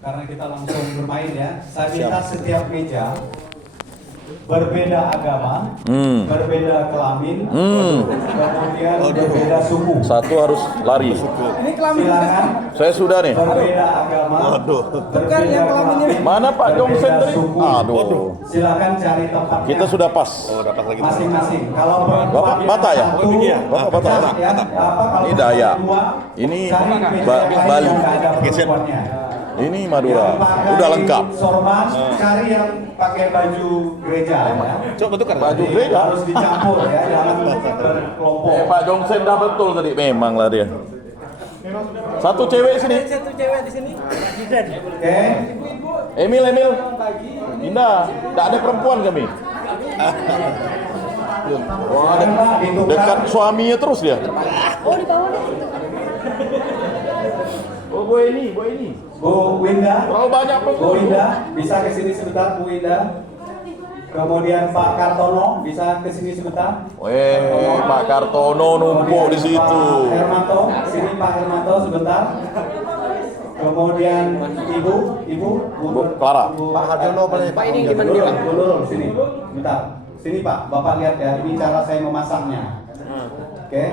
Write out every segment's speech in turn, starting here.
karena kita langsung bermain ya. Saya minta setiap meja berbeda agama, berbeda kelamin, kemudian berbeda suku. Satu harus lari. Ini kelamin. Silakan. Saya sudah nih. Berbeda agama, Bukan yang kelaminnya. Mana Pak Jongsen berbeda tadi? suku. Aduh. Silakan cari tempatnya. Kita sudah pas. Masing-masing. Kalau perempuan Bapak Batak ya? satu, Bapak Batak. ya. Kalau Ini Dayak. dua, Ini cari meja Bali. yang lain yang nggak ada perempuannya. Ini Madura. Yang pakai Udah lengkap. sorban, cari yang pakai baju gereja ya. Coba tukar Baju gereja. Harus dicampur ya, jangan berkelompok. Pak Jongsen dah betul tadi. Memang lah dia. Satu cewek sini. Satu cewek di sini. Oke. Emil. Indah. Tidak ada perempuan kami. Wah, dekat suaminya terus dia. Oh, di bawah deh. Oh, Bu ini. Bu Winda, Terlalu banyak Bu perempuan. Winda bisa ke sini sebentar, Bu Winda. Kemudian Pak Kartono bisa ke sini sebentar. Pak Kartono numpuk di situ. Pak Hermanto, sini Pak Hermanto sebentar. Kemudian Ibu, Bu Clara. Pak Harjono boleh. Pak ini gimana nih Pak? Dulu, sini. Bentar. Sini Pak, Bapak lihat ya, ini cara saya memasangnya. Oke,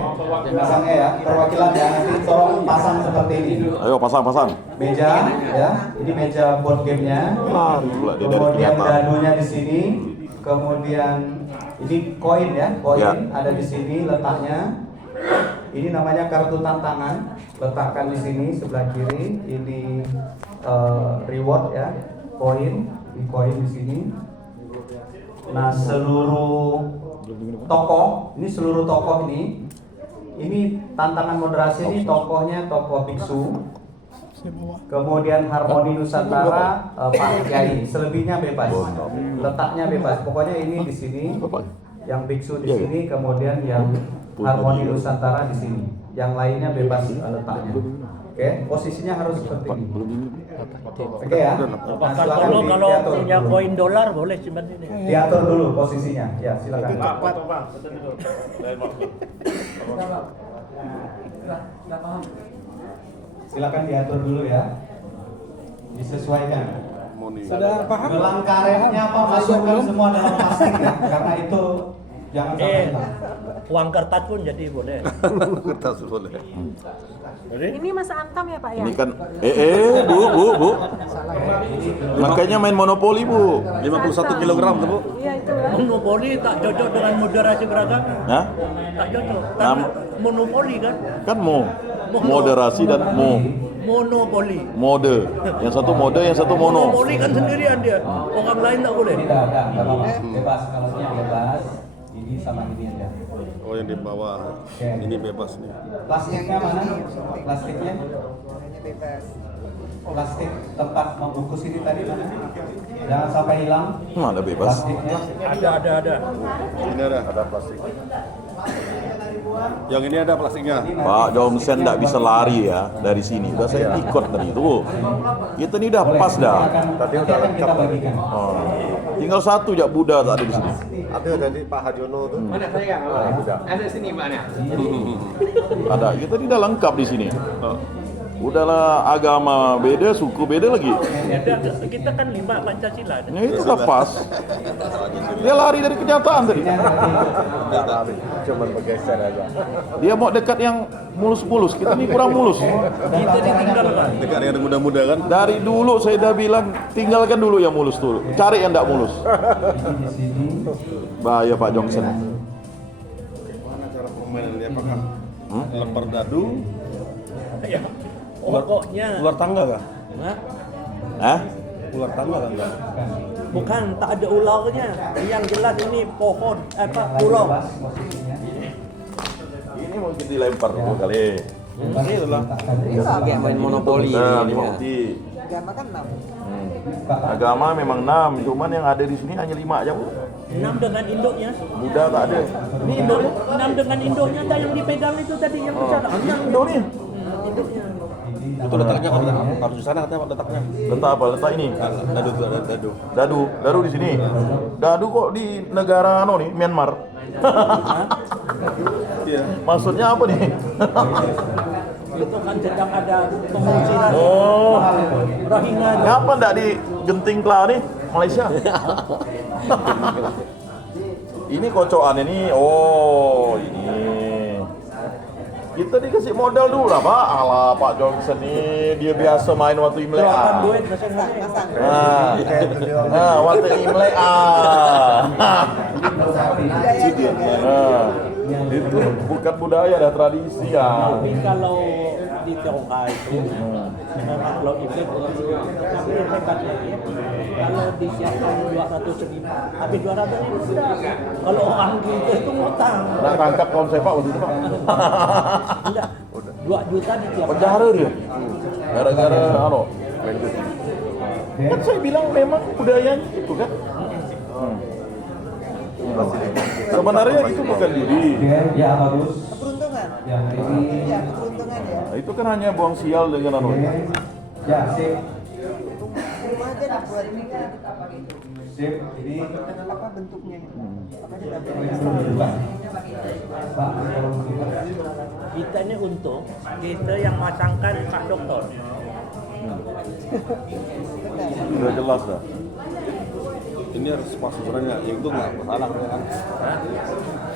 pasangnya ya, perwakilan ya, nanti tolong pasang seperti ini. Ayo pasang. Meja, ya, ini meja board gamenya. Pula dia dari Kemudian kenyataan. dadonya di sini. Kemudian ini koin ya, koin Ya. ada di sini letaknya. Ini namanya kartu tantangan, letakkan di sini sebelah kiri. Ini reward ya, koin, ini koin di sini. Nah seluruh tokoh ini tantangan moderasi ini tokohnya tokoh biksu. Kemudian Harmoni Nusantara Pak Kiai, selebihnya bebas, letaknya bebas. Pokoknya ini di sini, yang biksu di sini, kemudian yang Harmoni Nusantara di sini, yang lainnya bebas letaknya. Oke, posisinya harus seperti ini. Oke ya. Nah, silakan Kalau diatur punya dulu. koin dolar boleh simpan ini. Diatur dulu posisinya. Ya, silakan. Silakan diatur dulu ya. Disesuaikan. Sudah paham? Gelang karetnya apa masukkan semua dalam plastik ya. Karena itu jangan sampai hilang. Uang kertas pun jadi boleh. Kertas boleh. Ini masa antam ya Pak ya? Ini kan Bu. Makanya main monopoli, Bu. 51 kilogram tuh, Bu. Iya itu kan. Monopoli tak cocok dengan moderasi beragama. Hah? Tak cocok. Karena monopoli kan. Kan moderasi dan Monopoli. mode. Yang satu mode, yang satu mono. Monopoli kan sendirian dia. Orang lain tak boleh. Tidak, apa-apa. Bebas kalau ini bebas. Ini sama ini aja. Oh, yang di bawah. Ini bebas nih. Plastiknya mana? Plastiknya? Plastik tempat membungkus ini tadi mana? Jangan sampai hilang. Ada bebas. Plastiknya. Ada. Ini ada plastik. Yang ini ada plastiknya. Pak Jongsen tidak bisa lari ya dari sini. Udah saya ikut tadi itu. Kita ini udah pas dah. Tadi udah lengkap bagikan. Oh. Tinggal satu jak Buddha tak ada di sini. Ada tadi Pak Harjono tuh. Mana saya? Ada sini mana? Ada. Kita ini udah lengkap di sini. Udahlah agama beda, suku beda lagi. Kita kan 5 Pancasila. Nah, itu udah pas. Dia lari dari kenyataan tadi. Cuma bergeser aja. Dia mau dekat yang mulus-mulus. Kita ini kurang mulus. Kita ditinggalkan. Dekat yang muda-muda kan. Dari dulu saya udah bilang tinggalkan dulu yang mulus dulu. Cari yang tidak mulus. Bahaya Pak Jongsen. Mana cara permainannya Apakah lempar dadu? Ya. Pokoknya. Ular tangga kah? Hah? Ular tangga kan enggak? Bukan, tak ada ularnya. Yang jelas ini pohon, pulau. Ini mungkin dilempar dulu kali. Ini adalah Kayak main monopoli. Nah, 5 bukti. Agama kan 6. Agama memang 6, cuman yang ada di sini hanya 5 aja, Bu. 6 dengan induknya. Buddha tak ada. Ini induk, 6 dengan induknya tak yang dipegang itu tadi yang bicara. Yang Indo nih. Induknya. itu letaknya harus di sana katanya letaknya. Letak apa? Letak ini. Dadu tuh ada dadu. Dadu di sini. Dadu kok di negara nih, Myanmar. Iya. Maksudnya apa nih? Itu kan sedang ada pengusiran. Oh, Rohingya. Ngapa ndak di Genting Kla nih, Malaysia? Ini kocokan ini, oh ini. Kita dikasih modal dulu lah Pak. Alah Pak Johnson nih, dia biasa main waktu Imlek. Keluarkan duit masing-masing. Nah, waktu Imlek itu bukan budaya, dah tradisi ya. Tapi kalau di Tiongkok itu memang kalau Imlek tapi hebatnya kalau disiapkan 200.000 habis 200 ribu sudah. Kalau orang kita itu ngutang. Nak tangkap kawan saya Pak waktu itu Pak. Enggak. 2 juta di tiap Penjara dia. Gara-gara kan saya bilang memang budayanya itu kan. Sebenarnya itu bukan judi. Ya bagus. Keberuntungan. Yang ini. Ya, keberuntungan ya. Nah, itu kan hanya buang sial dengan Ya sip. Rumah aja dibuat Sip. Ini apa bentuknya? Apa kita Pak. kita ini untung kita yang masangkan Pak Dokter. sudah jelas dah. Ini harus pas susunannya, ya itu nggak masalah kan?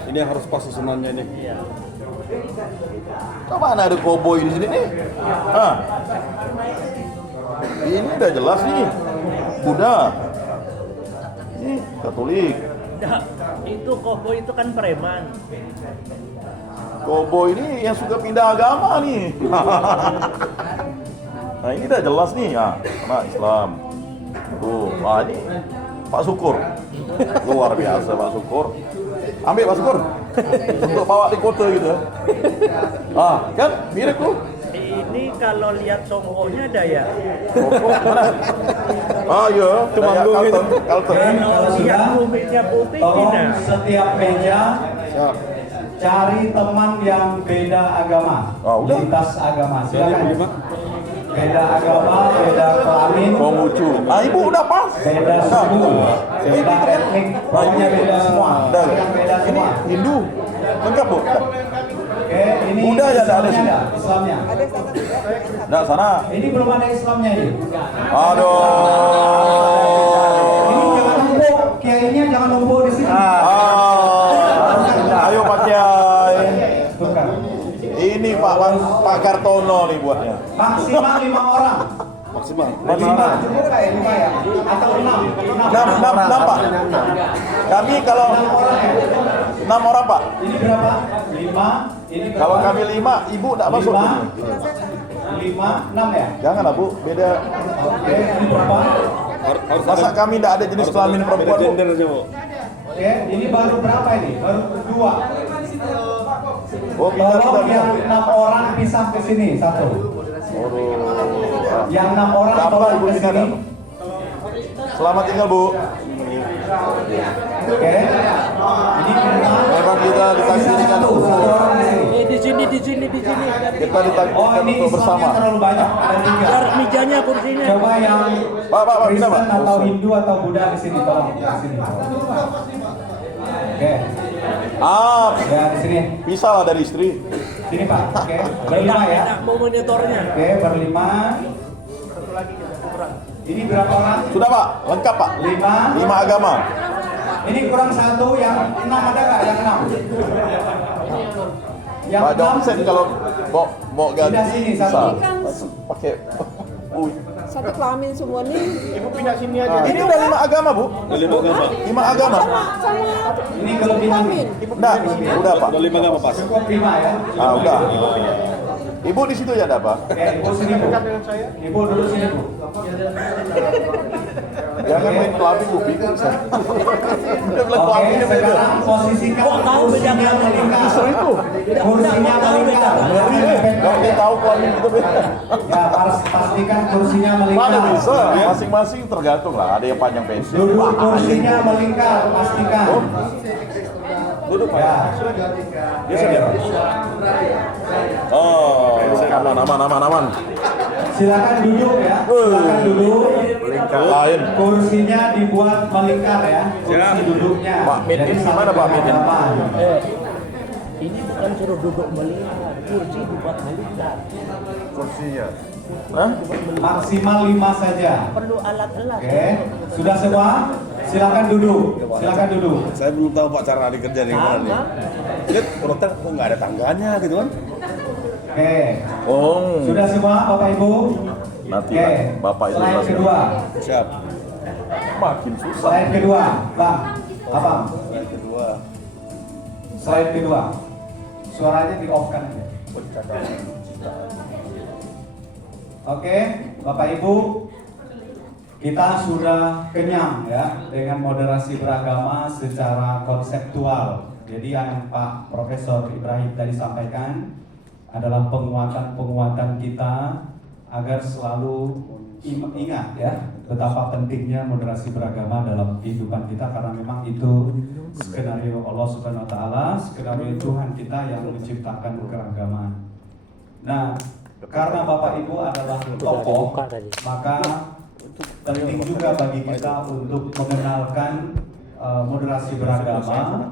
Ini yang harus pas susunannya nih. Iya. Coba ada koboi di sini nih. Ah. Ini udah jelas nih. Buddha. Ini Katolik. Nah, itu koboi itu kan preman. Koboi ini yang suka pindah agama nih. Nah ini udah jelas nih ya, nah Islam. Tuh, wah ini Pak Syukur. Luar biasa Pak Syukur. Ambil Pak Syukur. Untuk bawa di kota gitu ya. Ah, kan mirip tuh. Ini kalau lihat songonya ada ya. Mana? Ah iya, Temanggung itu. Kalteng. Kalau lihat buminya putih Tolong tidak. setiap meja Siap. cari teman yang beda agama, udah. lintas agama. Jadi Silakan. lima. Beda agama, beda kelamin, Konghucu. Ah ibu udah pas. beda suku, beda etnik, pokoknya beda semua. Udah. Beda semua. Hindu. Lengkap Bu. Oke, ini Udah ya, ada Islamnya sini. ada, Islamnya. Ada sana juga. Nah, sana. Ini belum ada Islamnya ini. Aduh. Ini jangan numpuk, kiainya jangan numpuk di sini. Ayo Pak Kiai. Tukar. Ini Pak Kartono nih buatnya. Maksimal 5 orang. Maksimal. 5 cukup kayak 5 ya? Atau 6? 6 Pak. Kami kalau 6 orang ya? 6 orang Pak. Ini berapa? 5. Ini berapa? Kalau kami 5, ibu tidak masuk. 5, 6 ya? Jangan lah Bu, beda. Oke, ini berapa? Harus Masa kami tidak ada jenis kelamin perempuan beda Bu? gender aja Bu. Oke, ini baru berapa ini? Baru kedua. Oh kita sudah Tolong bisa. yang 6 orang pisah ke sini, satu. Aduh. Yang 6 orang Apa tolong Ibu ke Tina? sini. Selamat tinggal Bu. Oke. Ini Memang kita ditakdirkan satu orang di sini. Di sini. Kita Oh, ditakdirkan ini untuk Islamnya bersama. terlalu banyak. Ada 3. Biar mejanya kursinya. Coba yang Pak, pindah Kristen Pak. atau Hindu atau Buddha di sini, tolong di sini. Oke, ya di sini, Pisah lah dari istri. sini Pak. Oke, berlima ya. Tidak mau monitornya. Oke, berlima. Ini berapa orang? Sudah Pak, lengkap Pak. 5 agama. Ini kurang 1, yang 6 ada nggak? Yang 6? Yang Pak Johnson kalau mau ganti Pindah sini, bisa. satu. Pakai. Satu kelamin semua nih. Ini udah 5 agama Bu. 5 agama. 5 agama. Sama Ini kelebihan. kelamin. Nah, udah Pak. 5 agama pas. Cukup 5 ya. Ah, udah. Ibu di situ ya ada Pak? Oke, Ibu sini Bu. Ibu duduk sini Bu. Jangan main kelamin Bu, bingung saya. Udah bilang Oke, kelaminnya beda. sekarang posisikan Kok tahu beda kursinya kelamin? melingkar. Justru itu. Kursinya melingkar. Kalau dia tahu kelamin kita beda. Ya, harus pastikan kursinya Mana melingkar. bisa? Masing-masing tergantung lah. Ada yang panjang pendek. Duduk kursinya melingkar, pastikan. Duduk Pak. Ya. Biasa dia. Oh, aman. Silakan duduk ya. Silakan duduk. Melingkar lain. Kursinya dibuat melingkar ya. Kursi duduknya. Pak Mit, Jadi ini sampai gimana, Pak Mit? hadapan. Ini bukan suruh duduk melingkar, kursi dibuat melingkar. Kursinya. Hah? Maksimal 5 saja. Perlu alat-alat. Oke, sudah semua? Silakan duduk. Silakan duduk. Saya belum tahu Pak cara dikerja di mana nih. Lihat rotan kok nggak ada tangganya gitu kan? Oke. Oh. Sudah semua Bapak Ibu? Nanti Oke. Bapak itu Slide masih kedua. Siap. makin susah. Slide kedua, Bang. Abang. Yang kedua. Slide kedua. Suaranya di off kan aja. Oke, Bapak Ibu, kita sudah kenyang ya dengan moderasi beragama secara konseptual. Jadi yang Pak Profesor Ibrahim tadi sampaikan adalah penguatan-penguatan kita agar selalu ingat ya betapa pentingnya moderasi beragama dalam kehidupan kita, karena memang itu skenario Allah Subhanahu wa taala, skenario Tuhan kita yang menciptakan keragaman. Nah, karena Bapak Ibu adalah tokoh, maka penting juga bagi kita untuk mengenalkan moderasi beragama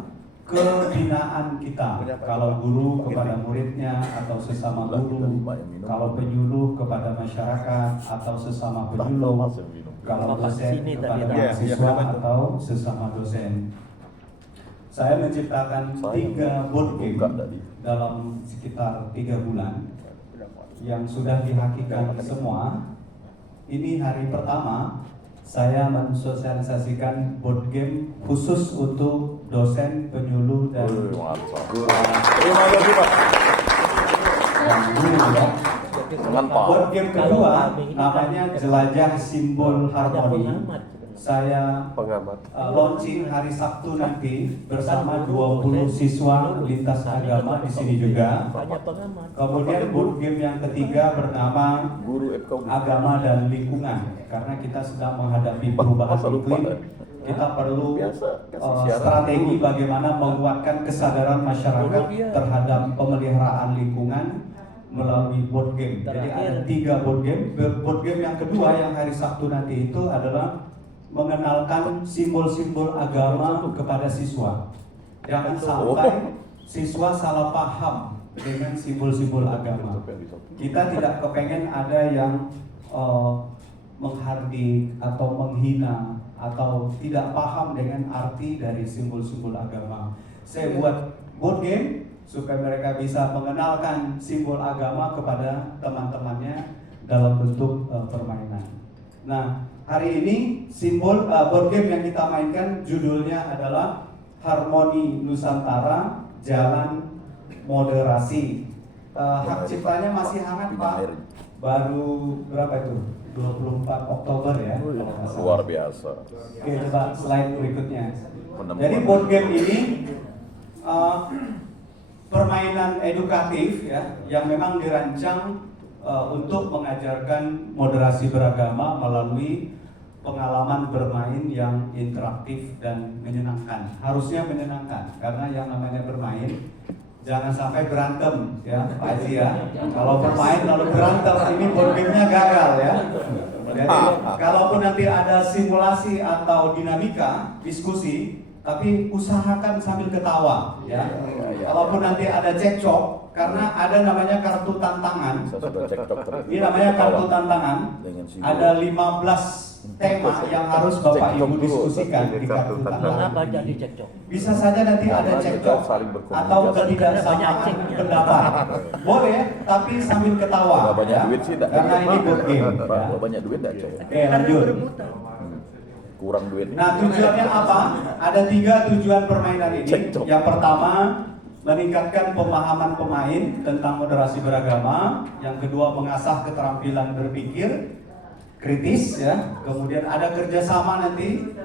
ke binaan kita. Kalau guru kepada muridnya atau sesama guru, kalau penyuluh kepada masyarakat atau sesama penyuluh, kalau dosen kepada mahasiswa atau sesama dosen. Saya menciptakan 3 board game dalam sekitar 3 bulan yang sudah dihakikan semua. Ini hari pertama saya mensosialisasikan board game khusus untuk dosen, penyuluh dan Terima kasih Pak. guru ya. Dengan Pak. Board game kedua namanya Jelajah Simbol Harmoni. Saya launching hari Sabtu nanti bersama 20 siswa lintas agama di sini juga. Kemudian board game yang ketiga bernama Agama dan Lingkungan, karena kita sedang menghadapi perubahan iklim. Kita perlu strategi bagaimana menguatkan kesadaran masyarakat terhadap pemeliharaan lingkungan melalui board game. Jadi ada 3 board game. Board game yang kedua yang hari Sabtu nanti itu adalah mengenalkan simbol-simbol agama kepada siswa. Jangan sampai siswa salah paham dengan simbol-simbol agama. Kita tidak kepengen ada yang menghardik atau menghina atau tidak paham dengan arti dari simbol-simbol agama. Saya buat board game supaya mereka bisa mengenalkan simbol agama kepada teman-temannya dalam bentuk permainan. Nah, hari ini simbol board game yang kita mainkan judulnya adalah Harmoni Nusantara Jalan Moderasi. Hak ciptanya masih hangat Pak. Baru berapa itu? 24 Oktober ya. Luar biasa. Oke, coba slide berikutnya. Jadi board game ini permainan edukatif ya, yang memang dirancang untuk mengajarkan moderasi beragama melalui pengalaman bermain yang interaktif dan menyenangkan. Harusnya menyenangkan, karena yang namanya bermain jangan sampai berantem ya Pak Haji ya. Kalau bermain lalu berantem, ini board game-nya gagal ya. Jadi kalaupun nanti ada simulasi atau dinamika diskusi, tapi usahakan sambil ketawa ya. Kalaupun nanti ada cekcok, karena ada namanya kartu tantangan. Ini namanya kartu tantangan. Ada 15 tema yang harus Bapak Ibu diskusikan di kartu tantangan. Kenapa jadi cekcok? Bisa saja nanti ada cekcok atau ketidaksamaan pendapat. Boleh, tapi sambil ketawa. Banyak ya. duit sih enggak. Karena ini board game. Ya. Banyak duit enggak, Cok? Oke, lanjut. Kurang duit. Nah, tujuannya apa? Ada 3 tujuan permainan ini. Cekcok. Yang pertama, meningkatkan pemahaman pemain tentang moderasi beragama. Yang kedua, mengasah keterampilan berpikir kritis ya. Kemudian ada kerjasama nanti.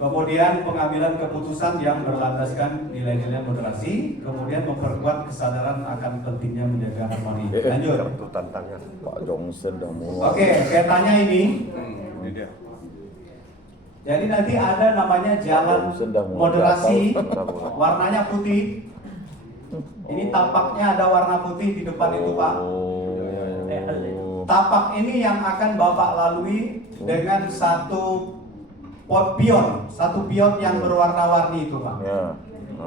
Kemudian pengambilan keputusan yang berlandaskan nilai-nilai moderasi. Kemudian memperkuat kesadaran akan pentingnya menjaga harmoni. Lanjut. Tantangan Pak Jongsen dah mulai. Oke, petanya ini. Ini dia. Jadi nanti ada namanya jalan moderasi, warnanya putih. Ini tapaknya ada warna putih di depan itu Pak. Tapak ini yang akan Bapak lalui dengan satu pion yang berwarna-warni itu Pak. Ya.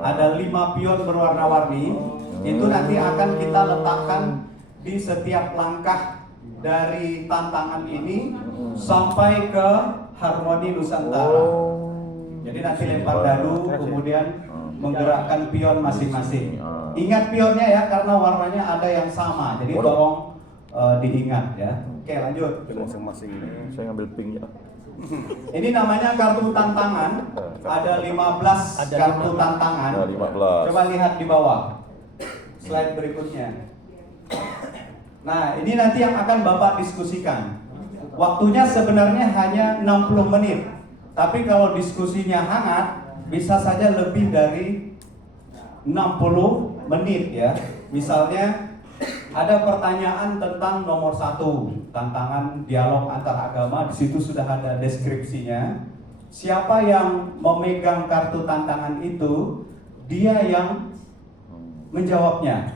Ada 5 pion berwarna-warni. Itu nanti akan kita letakkan di setiap langkah dari tantangan ini sampai ke Harmoni Nusantara. Jadi nanti lempar dadu, kemudian menggerakkan pion masing-masing. Ingat pionnya ya, karena warnanya ada yang sama. Jadi tolong diingat ya. Oke, lanjut. Masing-masing. Saya ngambil pink ya. Ini namanya kartu tantangan. Ada 15 kartu tantangan. Ada 15. Coba lihat di bawah. Slide berikutnya. Nah, ini nanti yang akan Bapak diskusikan. Waktunya sebenarnya hanya 60 menit. Tapi kalau diskusinya hangat, bisa saja lebih dari 60 menit ya. Misalnya ada pertanyaan tentang nomor 1, tantangan dialog antar agama. Di situ sudah ada deskripsinya. Siapa yang memegang kartu tantangan itu, dia yang menjawabnya,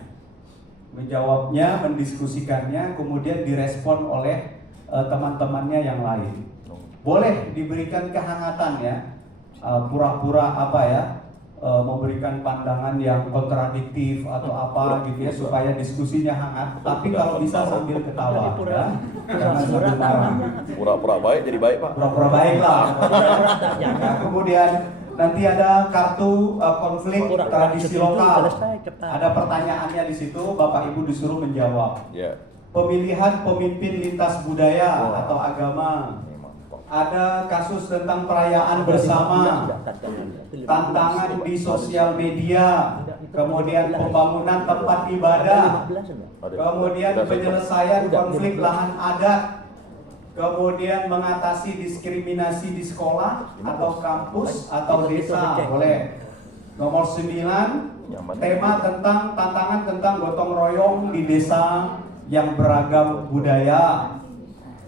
mendiskusikannya, kemudian direspon oleh teman-temannya yang lain. Boleh diberikan kehangatan ya, pura-pura apa ya, memberikan pandangan yang kontradiktif atau apa gitu ya, supaya diskusinya hangat. Tapi kalau bisa sambil ketawa ya, jangan sambil marah. Pura-pura baik jadi baik, Pak. Pura-pura baik lah. Nah, kemudian nanti ada kartu konflik tradisi lokal. Ada pertanyaannya di situ, Bapak Ibu disuruh menjawab. Ya. Pemilihan pemimpin lintas budaya atau agama. Ada kasus tentang perayaan bersama, tantangan di sosial media, kemudian pembangunan tempat ibadah, kemudian penyelesaian konflik lahan adat, kemudian mengatasi diskriminasi di sekolah atau kampus atau desa. Boleh. Nomor 9, tema tentang tantangan tentang gotong royong di desa yang beragam budaya,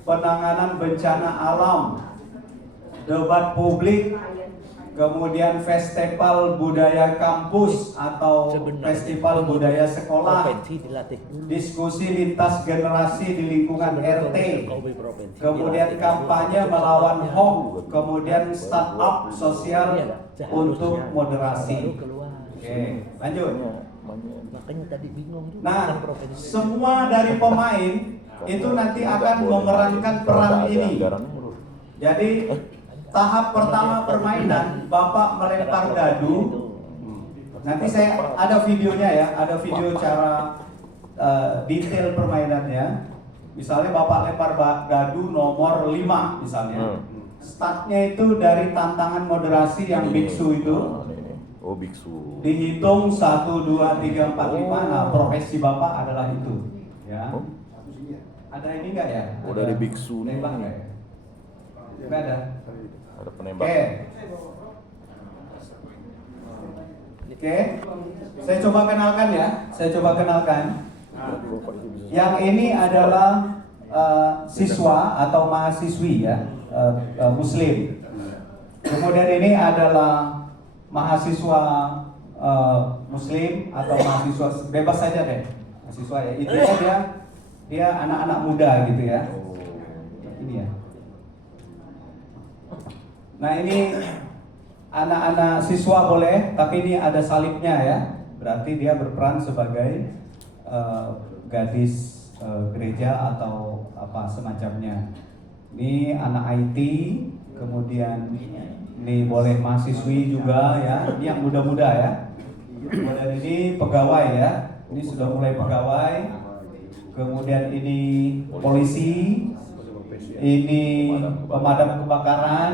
penanganan bencana alam, debat publik, kemudian festival budaya kampus atau festival budaya sekolah, diskusi lintas generasi di lingkungan RT, kemudian kampanye melawan hoax, kemudian startup sosial untuk moderasi. Oke, lanjut. Nah, semua dari pemain itu nanti akan memerankan peran ini. Jadi tahap pertama permainan, Bapak melempar dadu. Nanti saya ada videonya ya, ada video cara detail permainannya. Misalnya Bapak lempar dadu nomor 5 misalnya. Startnya itu dari tantangan moderasi yang biksu itu. Oh, biksu. Dihitung 1, 2, 3, 4, 5. Nah, profesi Bapak adalah itu. Ya. Ada ini enggak ya? Oh, dari biksu nih. Nembak enggak ya? Enggak ada. Ada penembak. Oke. Saya coba kenalkan ya. Yang ini adalah siswa atau mahasiswi ya, Muslim. Kemudian ini adalah mahasiswa Muslim atau mahasiswa bebas saja deh, mahasiswa ya. Intinya dia anak-anak muda gitu ya. Ini ya. Nah ini anak-anak siswa boleh, tapi ini ada salibnya ya. Berarti dia berperan sebagai gadis gereja atau apa semacamnya. Ini anak IT, kemudian ini boleh mahasiswi juga ya. Ini yang muda-muda ya. Kemudian ini pegawai ya. Ini sudah mulai pegawai. Kemudian ini polisi. Ini pemadam kebakaran.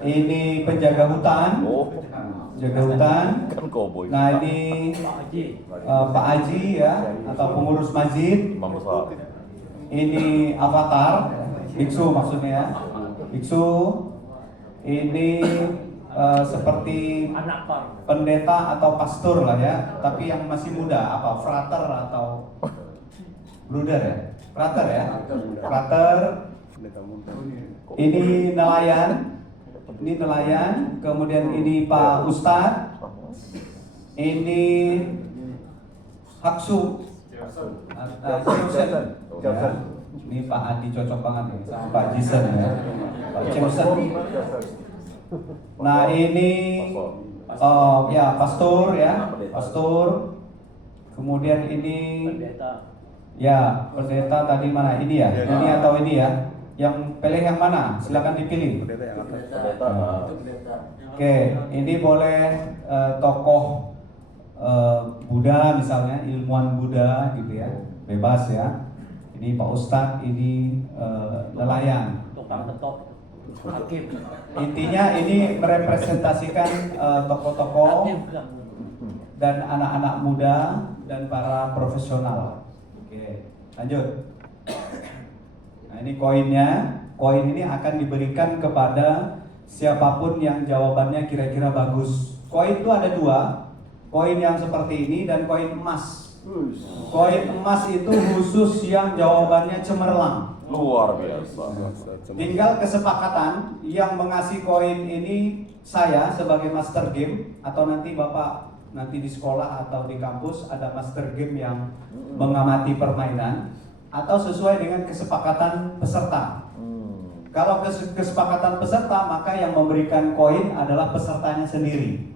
Ini penjaga hutan. Jaga hutan. Nah ini Pak Haji ya, atau pengurus masjid. Ini avatar, biksu maksudnya ya. Biksu. Ini seperti pendeta atau pastor lah ya, tapi yang masih muda, apa frater atau bruder ya? Frater ya. Frater. Ini nelayan. Ini nelayan, kemudian ini Pak Ustadz, ini Haksu, ini Pak Adi cocok banget nih sama Pak Jason ya, Pak Jason. Nah ini ya pastor ya, pastor. Kemudian ini Ya, pendeta tadi mana? Ini ya? Ini atau ini ya? Yang pilih yang mana? Silakan dipilih. Pendeta yang atas. Oke, ini boleh tokoh Buddha misalnya, ilmuwan Buddha gitu ya, bebas ya. Ini Pak Ustadz, ini nelayan. Tukang ketok, hakim. Intinya ini merepresentasikan tokoh-tokoh Hakim enggak. dan anak-anak muda dan para profesional. Oke, lanjut. Nah ini koinnya. Koin ini akan diberikan kepada siapapun yang jawabannya kira-kira bagus. Koin itu ada dua. Koin yang seperti ini dan koin emas. Koin emas itu khusus yang jawabannya cemerlang. Luar biasa. Tinggal kesepakatan yang mengasih koin ini saya sebagai master game, atau nanti Bapak nanti di sekolah atau di kampus ada master game yang mengamati permainan, atau sesuai dengan kesepakatan peserta. Kalau kesepakatan peserta, maka yang memberikan koin adalah pesertanya sendiri,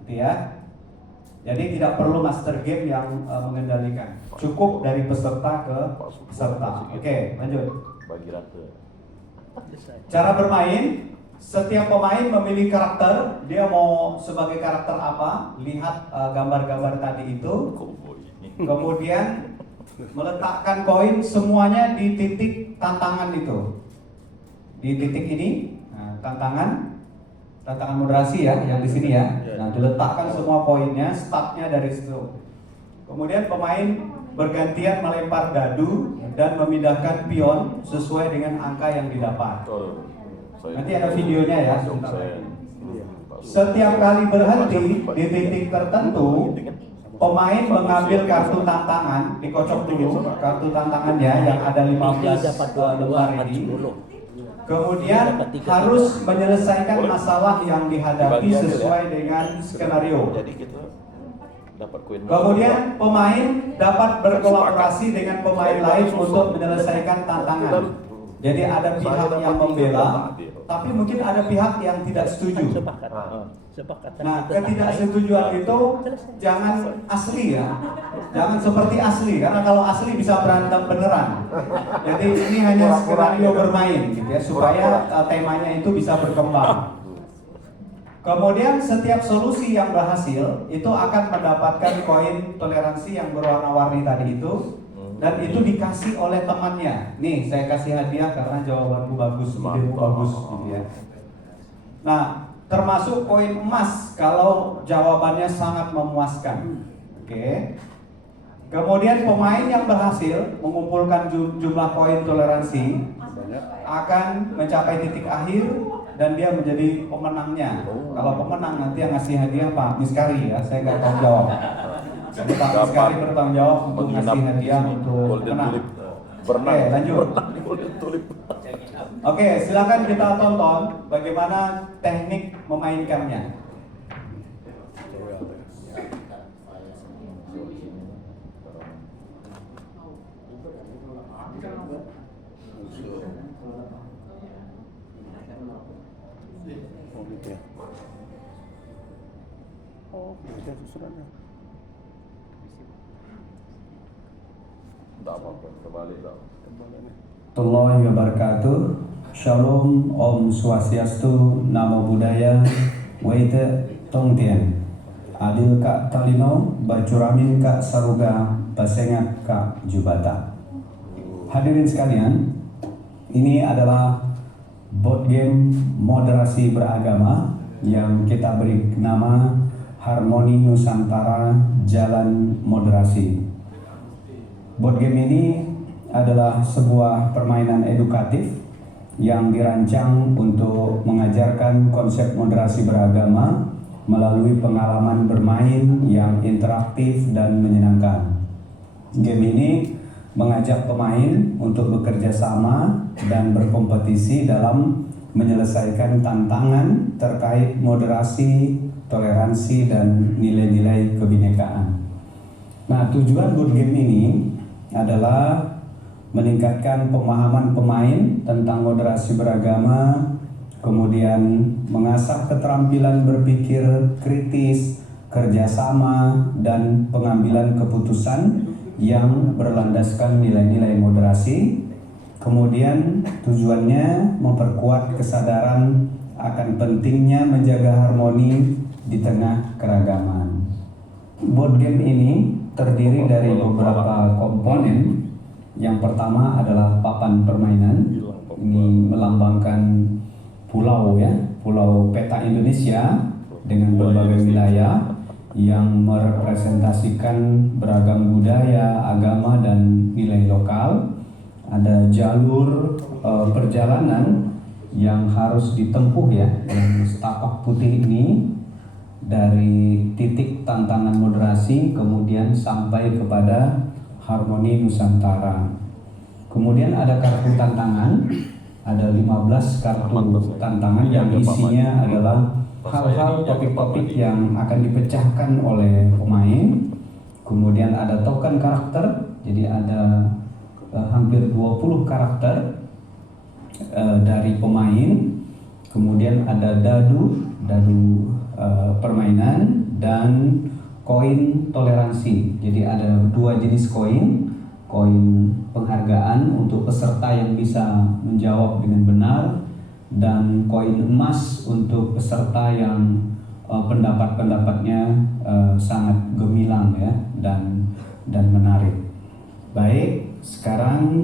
gitu ya. Jadi tidak perlu master game yang mengendalikan, cukup dari peserta ke peserta. Oke, lanjut. Bagi rata. Cara bermain, setiap pemain memilih karakter. Dia mau sebagai karakter apa? Lihat gambar-gambar tadi itu. Kemudian meletakkan koin semuanya di titik tantangan itu. Di titik ini, nah, tantangan moderasi ya, yang di sini ya. Nah, diletakkan semua koinnya, startnya dari situ. Kemudian pemain bergantian melempar dadu dan memindahkan pion sesuai dengan angka yang didapat. Nanti ada videonya ya. Setiap kali berhenti di titik tertentu, pemain mengambil kartu tantangan, dikocok dulu kartu tantangannya yang ada 15 lembar ini. Kemudian harus menyelesaikan masalah yang dihadapi sesuai dengan skenario. Jadi kita dapat koin. Kemudian pemain dapat berkolaborasi dengan pemain lain untuk menyelesaikan tantangan. Jadi ada pihak yang membela, tapi mungkin ada pihak yang tidak setuju. Sepakatan. Nah, ketidaksetujuan itu jangan asli ya, jangan seperti asli, karena kalau asli bisa berantem beneran. Jadi ini hanya skenario bermain, gitu ya, supaya temanya itu bisa berkembang. Kemudian setiap solusi yang berhasil itu akan mendapatkan koin toleransi yang berwarna-warni tadi itu, dan itu dikasih oleh temannya. Nih, saya kasih hadiah karena jawabanku bagus, idemu bagus, gitu ya. Nah, termasuk koin emas kalau jawabannya sangat memuaskan. Oke. Kemudian pemain yang berhasil mengumpulkan jumlah koin toleransi akan mencapai titik akhir dan dia menjadi pemenangnya. Kalau pemenang nanti yang ngasih hadiah Pak Miskari ya, saya nggak tanggung jawab. Jadi Pak Miskari bertanggung jawab untuk ngasih hadiah untuk pemenang. Oke, lanjut. Oke, silakan kita tonton bagaimana teknik memainkannya. Tidak apa-apa, kembali tak. Warahmatullahi wabarakatuh. Shalom, Om Swastiastu, Namo Buddhaya, Waite Tongtian. Adil Kak Talino, Bacuramin Kak Saruga, Basengat Kak Jubata. Hadirin sekalian, ini adalah board game moderasi beragama yang kita beri nama Harmoni Nusantara Jalan Moderasi. Board game ini adalah sebuah permainan edukatif yang dirancang untuk mengajarkan konsep moderasi beragama melalui pengalaman bermain yang interaktif dan menyenangkan. Game ini mengajak pemain untuk bekerja sama dan berkompetisi dalam menyelesaikan tantangan terkait moderasi, toleransi, dan nilai-nilai kebinekaan. Nah, tujuan board game ini adalah meningkatkan pemahaman pemain tentang moderasi beragama, kemudian mengasah keterampilan berpikir kritis, kerjasama, dan pengambilan keputusan yang berlandaskan nilai-nilai moderasi. Kemudian tujuannya memperkuat kesadaran akan pentingnya menjaga harmoni di tengah keragaman. Board game ini terdiri dari beberapa komponen. Yang pertama adalah papan permainan. Ini melambangkan pulau ya, pulau peta Indonesia dengan berbagai wilayah yang merepresentasikan beragam budaya, agama, dan nilai lokal. Ada jalur perjalanan yang harus ditempuh ya, yang setapak putih ini dari titik tantangan moderasi kemudian sampai kepada harmoni Nusantara. Kemudian ada kartu tantangan, ada 15 kartu tantangan yang isinya adalah hal-hal topik-topik yang akan dipecahkan oleh pemain. Kemudian ada token karakter, jadi ada hampir 20 karakter dari pemain. Kemudian ada dadu permainan, dan koin toleransi. Jadi ada 2 jenis koin penghargaan untuk peserta yang bisa menjawab dengan benar, dan koin emas untuk peserta yang pendapat-pendapatnya sangat gemilang ya, dan menarik. Baik, sekarang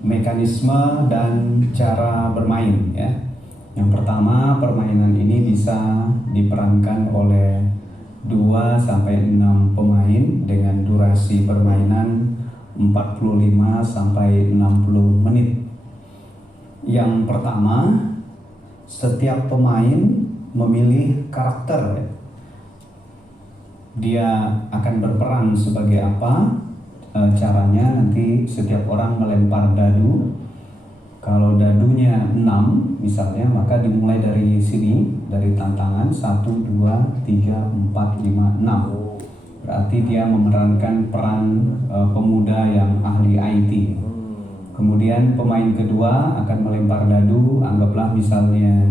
mekanisme dan cara bermain ya. Yang pertama, permainan ini bisa diperankan oleh 2 sampai 6 pemain dengan durasi permainan 45 sampai 60 menit. Yang pertama, setiap pemain memilih karakter. Dia akan berperan sebagai apa? Caranya nanti setiap orang melempar dadu. Kalau dadunya 6 misalnya, maka dimulai dari sini, dari tantangan 1, 2, 3, 4, 5, 6. Berarti dia memerankan peran pemuda yang ahli IT. Kemudian pemain kedua akan melempar dadu, anggaplah misalnya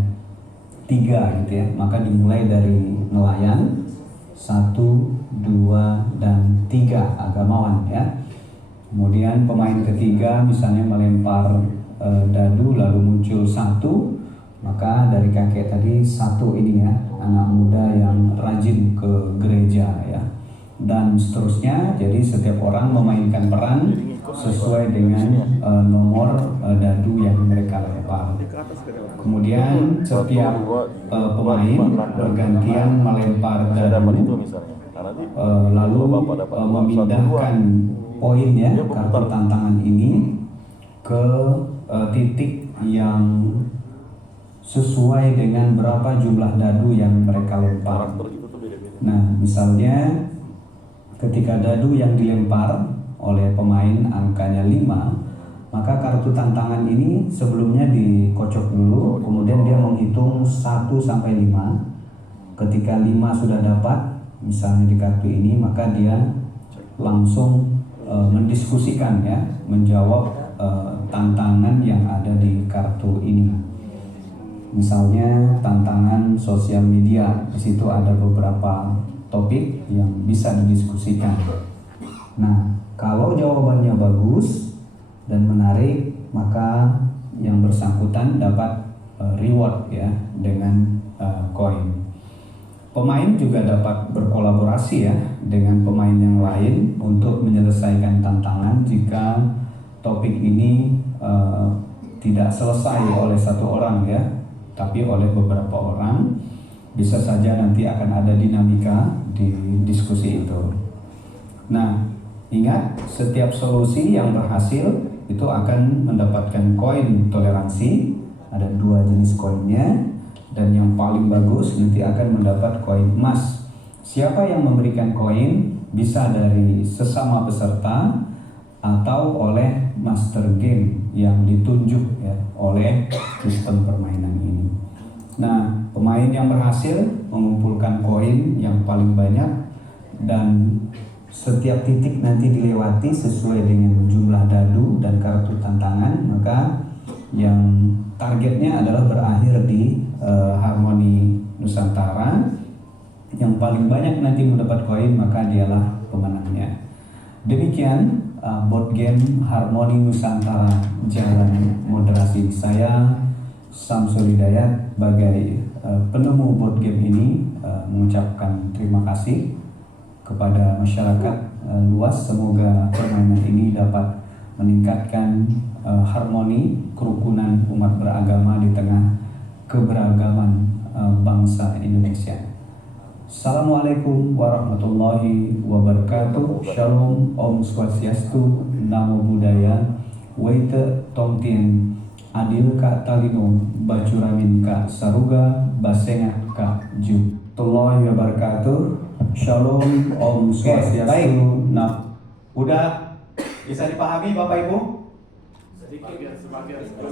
3 gitu ya, maka dimulai dari nelayan 1, 2, dan 3, agamawan ya. Kemudian pemain ketiga misalnya melempar dadu lalu muncul 1, maka dari kakek tadi 1 ini ya, anak muda yang rajin ke gereja ya, dan seterusnya. Jadi setiap orang memainkan peran sesuai dengan nomor dadu yang mereka lempar. Kemudian setiap pemain bergantian melempar dadu, lalu memindahkan poin ya, kartu tantangan ini ke titik yang sesuai dengan berapa jumlah dadu yang mereka lempar. Nah, misalnya ketika dadu yang dilempar oleh pemain angkanya 5, maka kartu tantangan ini sebelumnya dikocok dulu, kemudian dia menghitung 1 sampai 5. Ketika 5 sudah dapat, misalnya di kartu ini, maka dia langsung mendiskusikan ya, menjawab tantangan yang ada di kartu ini. Misalnya tantangan sosial media, di situ ada beberapa topik yang bisa didiskusikan. Nah, kalau jawabannya bagus dan menarik, maka yang bersangkutan dapat reward ya, dengan koin. Pemain juga dapat berkolaborasi ya dengan pemain yang lain untuk menyelesaikan tantangan jika topik ini tidak selesai oleh satu orang ya, tapi oleh beberapa orang. Bisa saja nanti akan ada dinamika di diskusi itu. Nah, ingat, setiap solusi yang berhasil itu akan mendapatkan koin toleransi. Ada 2 jenis koinnya, dan yang paling bagus nanti akan mendapat koin emas. Siapa yang memberikan koin bisa dari sesama peserta atau oleh master game yang ditunjuk ya oleh sistem permainan ini. Nah, pemain yang berhasil mengumpulkan koin yang paling banyak, dan setiap titik nanti dilewati sesuai dengan jumlah dadu dan kartu tantangan, maka yang targetnya adalah berakhir di harmoni Nusantara. Yang paling banyak nanti mendapat koin, maka dialah pemenangnya. Demikian board game Harmoni Nusantara Jalan Moderasi. Saya Samsul Hidayat sebagai penemu board game ini mengucapkan terima kasih kepada masyarakat luas. Semoga permainan ini dapat meningkatkan harmoni kerukunan umat beragama di tengah keberagaman bangsa Indonesia. Assalamualaikum warahmatullahi wabarakatuh. Shalom, Om Swastiastu, Namo Buddhaya, Waite Tongtien, Adil Ka Talino, Bacuramin Ka Saruga, Basengat Ka Ju. Warahmatullahi wabarakatuh. Shalom, Om Swastiastu. Nah, udah bisa dipahami Bapak Ibu?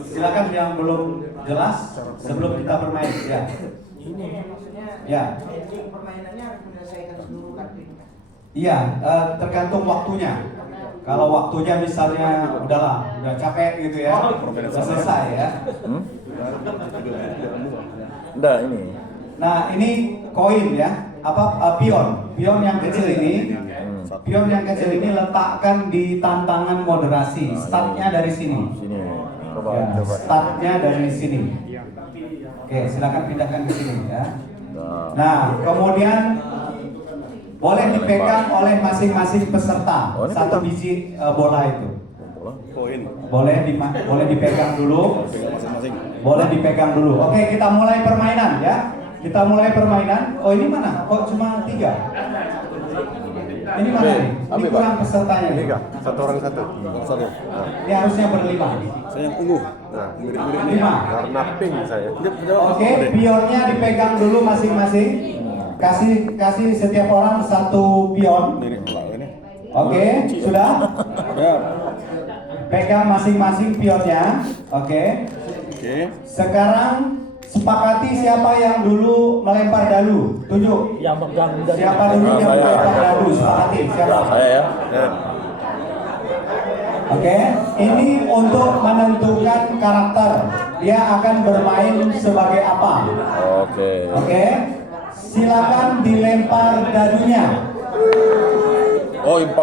Silakan yang belum jelas sebelum kita bermain ya. Ya. Permainannya harus menyelesaikan seluruh kartu. Iya, tergantung waktunya. Kalau waktunya misalnya udah capek gitu ya, udah selesai ya. Udah ini. Nah ini koin ya, pion yang kecil ini. Pion yang kecil ini letakkan di tantangan moderasi. Startnya dari sini. Sini. Ya, startnya dari sini. Oke, silakan pindahkan ke sini ya. Nah, kemudian boleh dipegang oleh masing-masing peserta satu biji bola itu. Koin. Boleh dipegang dulu. Masing-masing. Boleh dipegang dulu. Oke, kita mulai permainan ya. Kita mulai permainan. Oh ini mana? Kok cuma 3? Ini mana nih? Ini kurang pesertanya nih. 1 orang 1. Satu. Ini harusnya berlima. Saya yang ungu. Nah, 5. warna pink saya. Oke, pionnya dipegang dulu masing-masing. Kasih setiap orang 1 pion. Ini. Oke, sudah? Ya. Pegang masing-masing pionnya. Oke. Sekarang sepakati siapa yang dulu melempar dalu. Tunjuk. Yang pegang dari Siapa dulu yang melempar dalu? Sepakati. Siapa? Saya ya. Oke, ini untuk menentukan karakter. Dia akan bermain sebagai apa? Oke. Silakan dilempar dadunya. Oh, 4.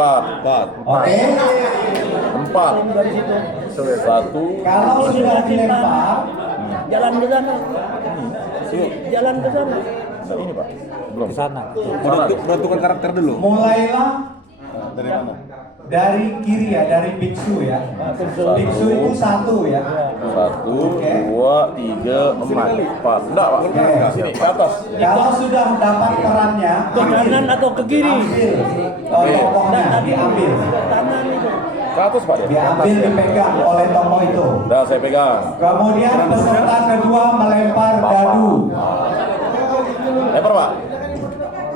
Oke. 4. 1. Kalau sudah dilempar, jalan ke sana. Jalan ke sana. Ini Pak. Belum. Ke sana. Menentukan karakter dulu. mulailah Dari mana? dari kiri ya, dari biksu ya. Biksu itu 1 ya. 1, 2, 3, 4. Enggak, Pak. Oke. Sini, ke atas. Kalau sudah dapat perannya, Ke kanan atau ke kiri? ambil tokohnya, diambil. Kanan itu. Ke atas, Pak. Diambil, dipegang oleh tokoh itu. Udah, saya pegang. Kemudian peserta kedua melempar dadu. Lempar, Pak.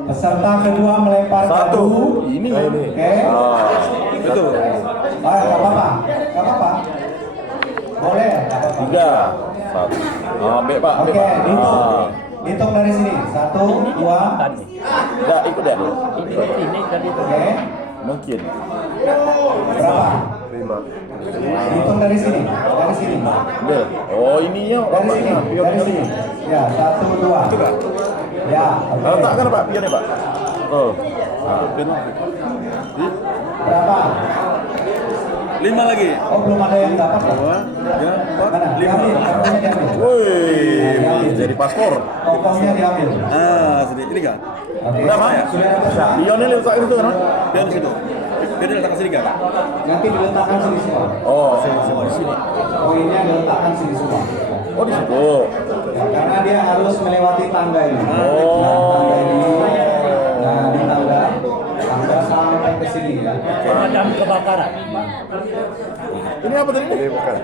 Peserta kedua melempar 1. dadu. Ini. Oke. Itu. Nggak apa-apa. Boleh. Nggak apa-apa. 3. 1. Ambil, Pak. Oke, hitung dari sini. 1, 2. Enggak, ikut deh. Ini tadi itu. Oke. Mungkin. Berapa? 5. Hitung dari sini. Ambil. Oh, ininya Dari sini. bapaknya. Dari sini. Ya, 1, 2. Ya, oke. Letakkan, Pak. Biar nih, Pak. Oh. Berapa? 5 lagi. Oh, belum ada yang dapat ya? 2, 3, 4, Mana? 5. Diambil. Woi, jadi paspor. Tokohnya diambil. Sedikit. Ini kan? Oke. Udah, Pak. Sudah dapat. Pionnya letakkan itu kan? Dia di situ. Dia diletakkan sini kan? Nanti diletakkan sini semua. Oh, di sini. Koinnya diletakkan sini semua. Oh, di situ. Ya, karena dia harus melewati tangga ini. Oh. Tangga ini. Nah, di tangga sampai ke sini ya. Pemadam kebakaran. Ini apa tadi? Ini bukan.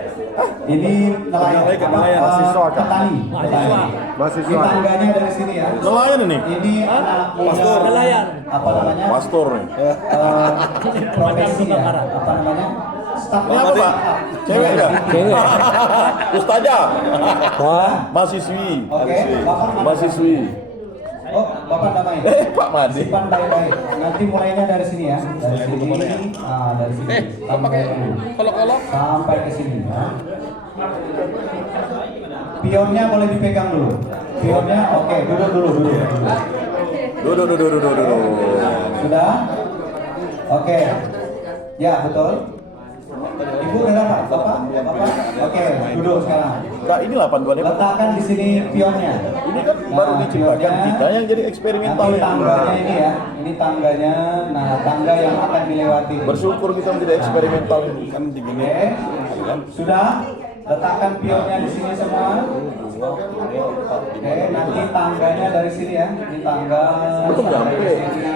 Ini nelayan, mahasiswa, Kak. petani. Mahasiswa. Di Mahasiswa. tangganya dari sini ya. Nelayan ini. Ini anak Pastor. Nelayan. apa namanya? Pastor nih. Profesi ya. kebakaran. Apa namanya? Staf. Ini apa, Pak? Cewek enggak? Cewek. Ustazah. Mahasiswi. Oke, Bapak mana? Mahasiswi. Oh, Bapak namanya. Pak Madi. Simpan baik-baik. Nanti mulainya dari sini ya. Dari sini. Nah, dari sini. Sampai Kolok-kolok. sampai ke sini ya. Pionnya boleh dipegang dulu. Pionnya oke, duduk dulu. Duduk. Sudah? Oke. Ya, betul. Ibu udah dapat? Bapak? Oke, duduk sekarang. Nah, ini 82 nih. Letakkan di sini pionnya. Ini kan baru diciptakan kita yang jadi eksperimental Nanti ini. tangganya ini ya. Ini tangganya. Nah, tangga yang akan dilewati. Bersyukur kita menjadi eksperimental ini. Kan begini. Oke. Sudah? Letakkan pionnya di sini semua. Oke, nanti tangganya dari sini ya. Ini tangga. Belum nyampe. Dari sini.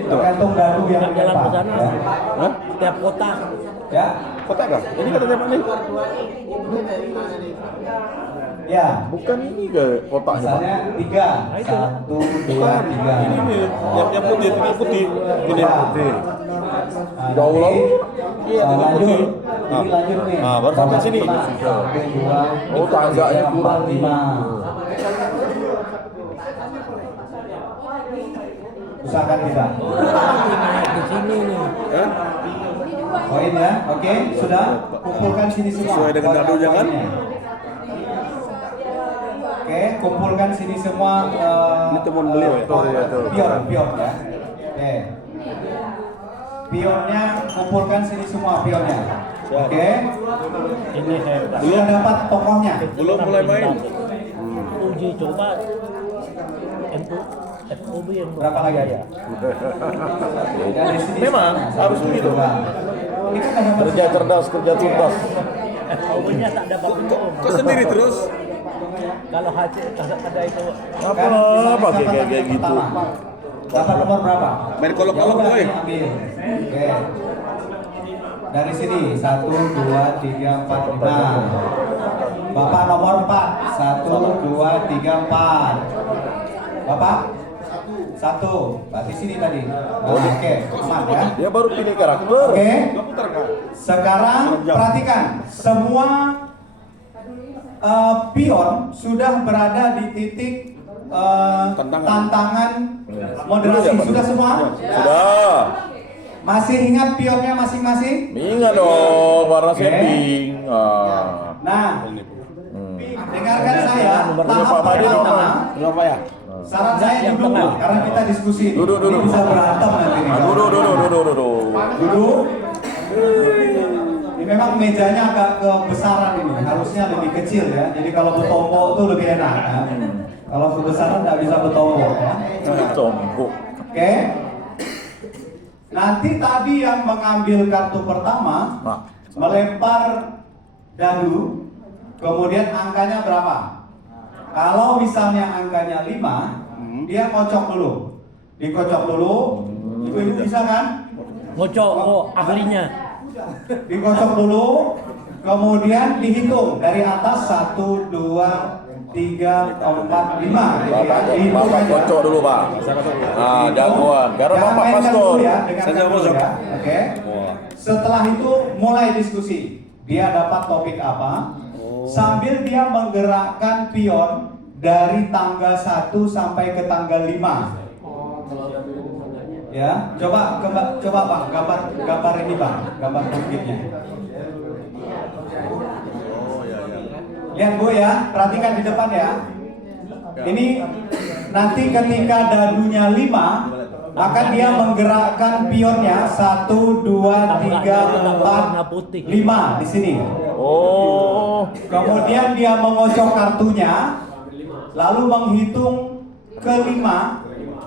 Tergantung dadu yang Jalan ke dilempar. sana, Ya. Hah? setiap kota. Ya. Kota kah? Ini katanya Pak nih. Ya. Bukan ini ke kotaknya Pak. Misalnya 3. 1, 2, 3. Ini yang putih, ini putih. Ini putih. Jauh lah. Iya, ini lanjut. putih. Ini lanjut nih. Nah, baru sampai sini. 1, 2, Oh, tangganya kurang 5. Usahakan tidak. Naik di sini nih. Koin ya, oke, sudah. Kumpulkan sini semua. Sesuai dengan dadunya kan? Koinnya. Oke, kumpulkan sini semua. Ini temuan beliau ya? Pion ya. Oke. Pionnya kumpulkan sini semua pionnya. Oke. Ini hebat. Sudah dapat tokohnya. Belum mulai main. Uji coba. FOB yang Berapa lagi ada? Dari sini. Memang harus begitu. Ini kan ada Kerja cerdas, kerja tuntas. FOB-nya tak dapat untung. Kok sendiri terus? Kalau hasil ada itu Apa kayak gitu? Dapat nomor berapa? Main kolok-kolok Ya udah, boy. ambil. Oke. Dari sini 1, 2, 3, 4, 5. Bapak nomor 4. 1, 2, 3, 4. Bapak 1. Berarti sini tadi. Nah, oke, aman ya. Dia baru pilih karakter. Oke. Sekarang perhatikan semua pion sudah berada di titik tantangan moderasi. Sudah semua? Sudah. Masih ingat pionnya masing-masing? Ingat dong warna Oke. setting. Nah, dengarkan saya. Nomornya Tahap Pak Madi pertama. Kenapa ya? Saran saya duduk karena kita diskusi. Duduk. Ini bisa berantem nanti nih. Duduk. Duduk. Ini memang mejanya agak kebesaran ini. Harusnya lebih kecil ya. Jadi kalau bertombok tuh lebih enak. Ya. Kalau kebesaran nggak bisa bertombok ya. Tombok. Oke. Nanti tadi yang mengambil kartu pertama Nah, melempar dadu, kemudian angkanya berapa? Kalau misalnya angkanya 5, dia kocok dulu. Dikocok dulu. Ibu-ibu bisa kan? ngocok ahlinya. Dikocok dulu, kemudian dihitung dari atas 1, 2, 3, 4, 5. Dihitung Bapak aja. kocok dulu Pak. Nah, jagoan. Karena Jangan Bapak mainkan pastor. dulu ya, dengarkan Saya dulu masuk. ya. Oke. Setelah itu mulai diskusi. Dia dapat topik apa? Sambil dia menggerakkan pion dari tangga 1 sampai ke tangga 5. Ya, coba Pak, gambar ini Pak, gambar topiknya. Lihat Bu ya, perhatikan di depan ya. Ini nanti ketika dadunya 5, maka dia menggerakkan pionnya 1, 2, 3, 4, 5 di sini. Oh, Kemudian dia mengocok kartunya, lalu menghitung ke-5.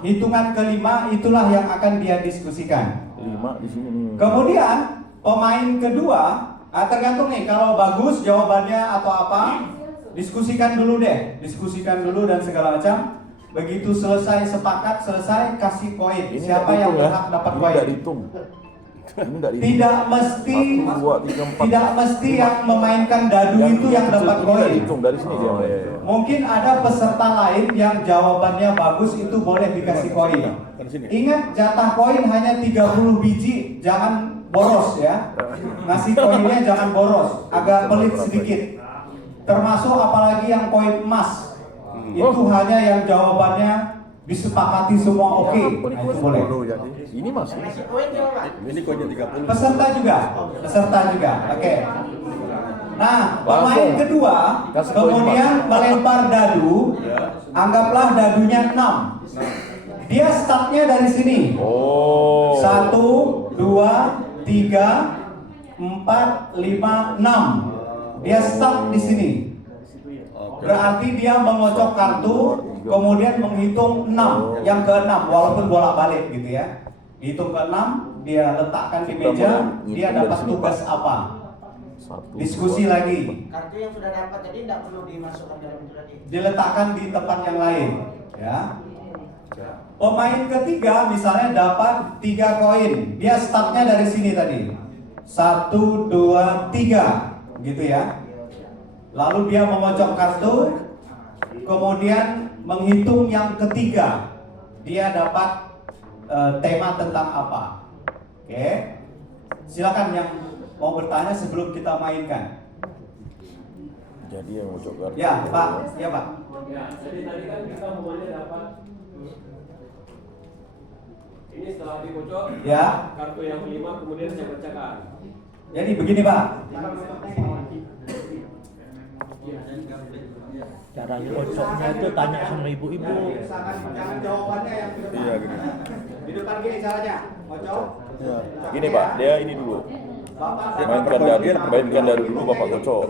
Hitungan ke-5 itulah yang akan dia diskusikan. 5 di sini nih. Kemudian pemain kedua, tergantung nih kalau bagus jawabannya atau apa, diskusikan dulu deh, diskusikan dulu dan segala macam. Begitu selesai sepakat selesai kasih koin. Ini Siapa nggak yang dihitung ya? berhak dapat Ini koin? nggak dihitung. Ini nggak dihitung. Tidak mesti 1, 2, 3, 4. tidak mesti yang memainkan dadu itu yang dapat Ini nggak koin. dihitung dari sini dia. Mungkin ada peserta lain yang jawabannya bagus itu boleh dikasih koin. Ingat jatah koin hanya 30 biji, jangan boros ya. Ngasih koinnya jangan boros, agak pelit sedikit. Termasuk apalagi yang koin emas. Itu hanya yang jawabannya disepakati semua oke. Nah, itu boleh. Ini masih. Ini koinnya 30. Peserta juga. Oke. Nah, pemain Langsung. kedua Kasih koin, kemudian melempar dadu. Anggaplah dadunya 6. Dia startnya dari sini. Oh. 1, 2, 3, 4, 5, 6. Dia start di sini. Berarti dia mengocok kartu, kemudian menghitung 6, yang ke-6, walaupun bolak-balik gitu ya. Hitung ke-6, dia letakkan di meja, dia dapat tugas apa? Diskusi lagi. Kartu yang sudah dapat jadi tidak perlu dimasukkan dalam itu lagi. Diletakkan di tempat yang lain, ya. Pemain ketiga misalnya dapat 3 koin. Dia startnya dari sini tadi. 1, 2, 3, gitu ya. Lalu dia mengocok kartu, kemudian menghitung yang ketiga. Dia dapat tema tentang apa? Oke. Silakan yang mau bertanya sebelum kita mainkan. Jadi yang mau coba. Ya, Pak. Ya, Pak. Ya, jadi tadi kan kita semuanya dapat ini setelah dikocok, Ya. kartu yang kelima kemudian saya bacakan. Jadi begini, Pak. Cara ngocoknya itu tanya sama ibu-ibu. Jangan jawabannya yang di depan. Iya gini. Di depan gini caranya. Kocok. Gini Pak, dia ini dulu. Mainkan dari dulu Bapak kocok.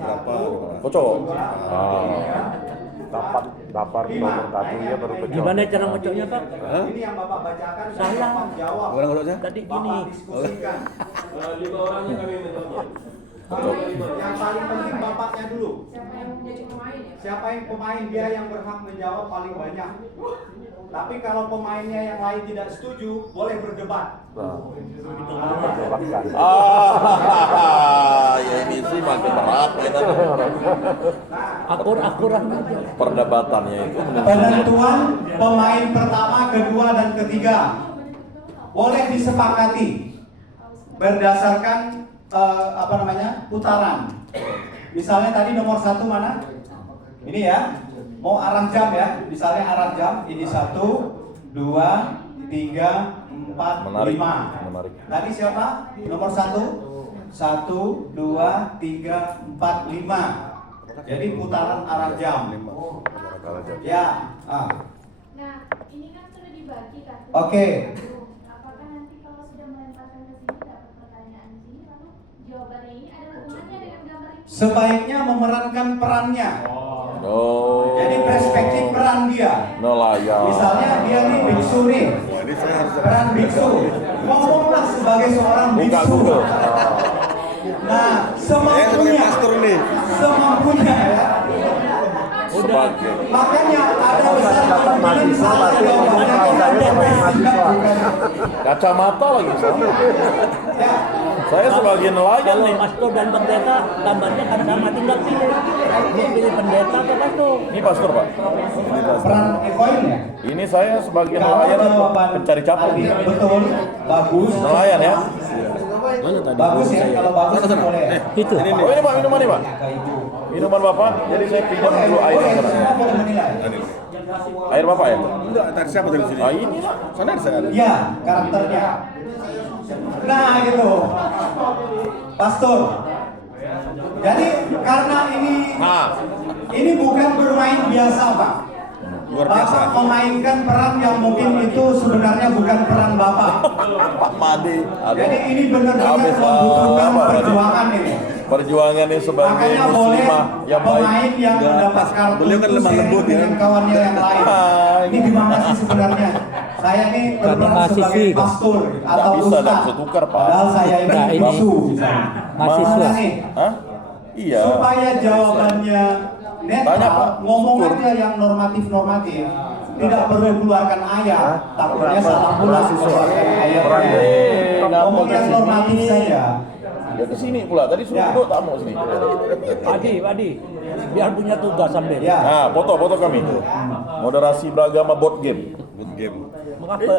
Kocok. Dapat nomor kartunya baru kocok. Gimana cara ngocoknya, Pak? Ini yang Bapak bacakan, Salah. Bapak jawab. Orang ngocoknya? Tadi Bapak gini. diskusikan. 5 orangnya kami menonton. Yang paling penting bapaknya dulu. Siapa yang menjadi pemain ya? Siapa yang pemain, dia yang berhak menjawab paling banyak. Tapi kalau pemainnya yang lain tidak setuju, boleh berdebat. Ya ini sih makin berat mainan. Akur-akuran aja. Perdebatannya itu. Penentuan pemain pertama, kedua, dan ketiga boleh disepakati berdasarkan putaran. Misalnya tadi nomor 1 mana? Ini ya. Mau arah jam ya, misalnya arah jam ini 1, 2, 3, 4, Menarik. 5. Menarik. Tadi siapa? Nomor 1? 1, 2, 3, 4, 5. Jadi putaran arah jam. Ya. Nah, ini kan sudah dibagi kan? Oke. Apakah nanti kalau sudah melemparkan ke sini dapat pertanyaan di sini lalu jawabannya ini ada hubungannya dengan gambar ini? Sebaiknya memerankan perannya. Oh. Jadi perspektif peran dia. Nelayan. Misalnya dia nih biksu nih. Peran biksu. Ngomonglah sebagai seorang Buka biksu. Google. Nah, semampunya. Semampunya ya. Sebagai. Makanya ada besar kemungkinan salah jawabannya. Kacamata lagi sama. Ya. Saya sebagai nelayan Kalau nih. pastor dan pendeta gambarnya kan sama, tinggal pilih. Mau pilih pendeta atau pastor? Ini pastor Pak. Peran ekoin ya. Ini saya sebagai Kalau nelayan atau jawaban pencari capung. tadi betul, bagus. Nelayan ya. Bagus ya, kalau bagus boleh. Itu. Oh ini Pak minuman nih Pak. Ke ibu. Minuman Bapak. Jadi saya pinjam dulu air Boleh, yang sana. semua boleh menilai. Air Bapak ya? Enggak, tadi siapa dari sini? Nah ini Pak. Sana ada saya. Ya, karakternya. Nah gitu, Pastor. Jadi karena ini bukan bermain biasa Pak. Luar biasa. Bapak memainkan peran yang mungkin itu sebenarnya bukan peran Bapak. Pak Made. Jadi ini benar-benar Habis, membutuhkan Pak. perjuangan ini. Perjuangan ini sebagai Makanya boleh muslimah yang baik. pemain yang mendapat kartu Beliau kan itu lemah sharing lembut ya. dengan kawannya yang lain. Ini gimana sih sebenarnya? Saya ini berperan mahasiswi, sebagai Pak. pastor atau bisa, ustaz. nggak bisa tukar, Pak. Padahal saya ini Nah, ini biksu misalnya. mahasiswa. Mana nih? Hah? Iya. Supaya jawabannya Tanya, netral, Pak. ngomong Syukur. aja yang normatif. Tidak perlu keluarkan ayat. Takutnya salah pula keluarkan ayatnya. Ngomong yang normatif saja. Dia kesini pula. Tadi suruh Ya. duduk tak mau sini. Padi, biar punya tugas sambil. Ya. Nah, foto kami. Moderasi beragama board game. Mengapa?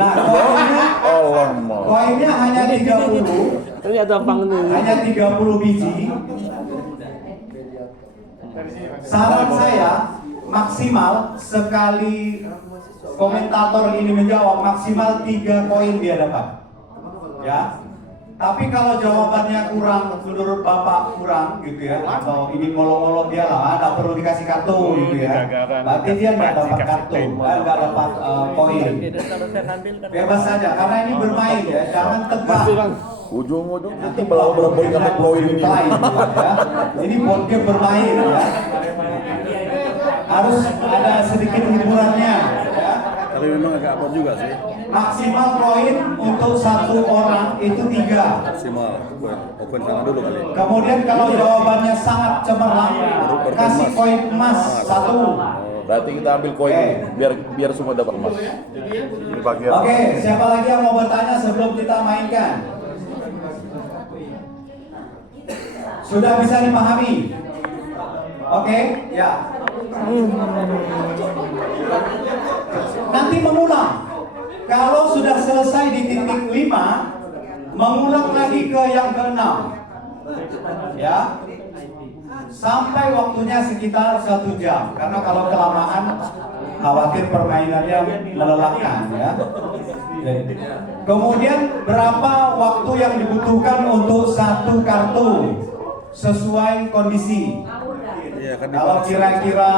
Nah, koinnya, Allah koinnya hanya 30. Ini ada panggung. Hanya 30 biji. Saran saya maksimal sekali komentator ini menjawab maksimal 3 koin dia dapat. Ya. Tapi kalau jawabannya kurang, menurut Bapak kurang gitu ya, atau ini ngolok-ngolok dia lah, nggak perlu dikasih kartu gitu ya. Berarti dia nggak dapat kartu, nggak dapat poin. Bebas saja, karena ini bermain ya, jangan tegang. Ujung-ujung nanti belau-belau poin ini. Ya. Ini board game bermain ya. Harus ada sedikit hiburannya ya. Tapi memang agak abot juga sih. Maksimal poin untuk satu orang itu 3. Maksimal poin sana dulu kali. Kemudian kalau jawabannya sangat cemerlang, kasih koin emas 1. Berarti kita ambil koin biar semua dapat emas. Ini bagian. Oke, siapa lagi yang mau bertanya sebelum kita mainkan? Sudah bisa dipahami? Oke, ya. Nanti mengulang. Kalau sudah selesai di titik 5, mengulang lagi ke yang ke-6. Ya. Sampai waktunya sekitar 1 jam. Karena kalau kelamaan khawatir permainannya melelahkan ya. Kemudian berapa waktu yang dibutuhkan untuk satu kartu sesuai kondisi? Iya, kan Kalau dibahas. kira-kira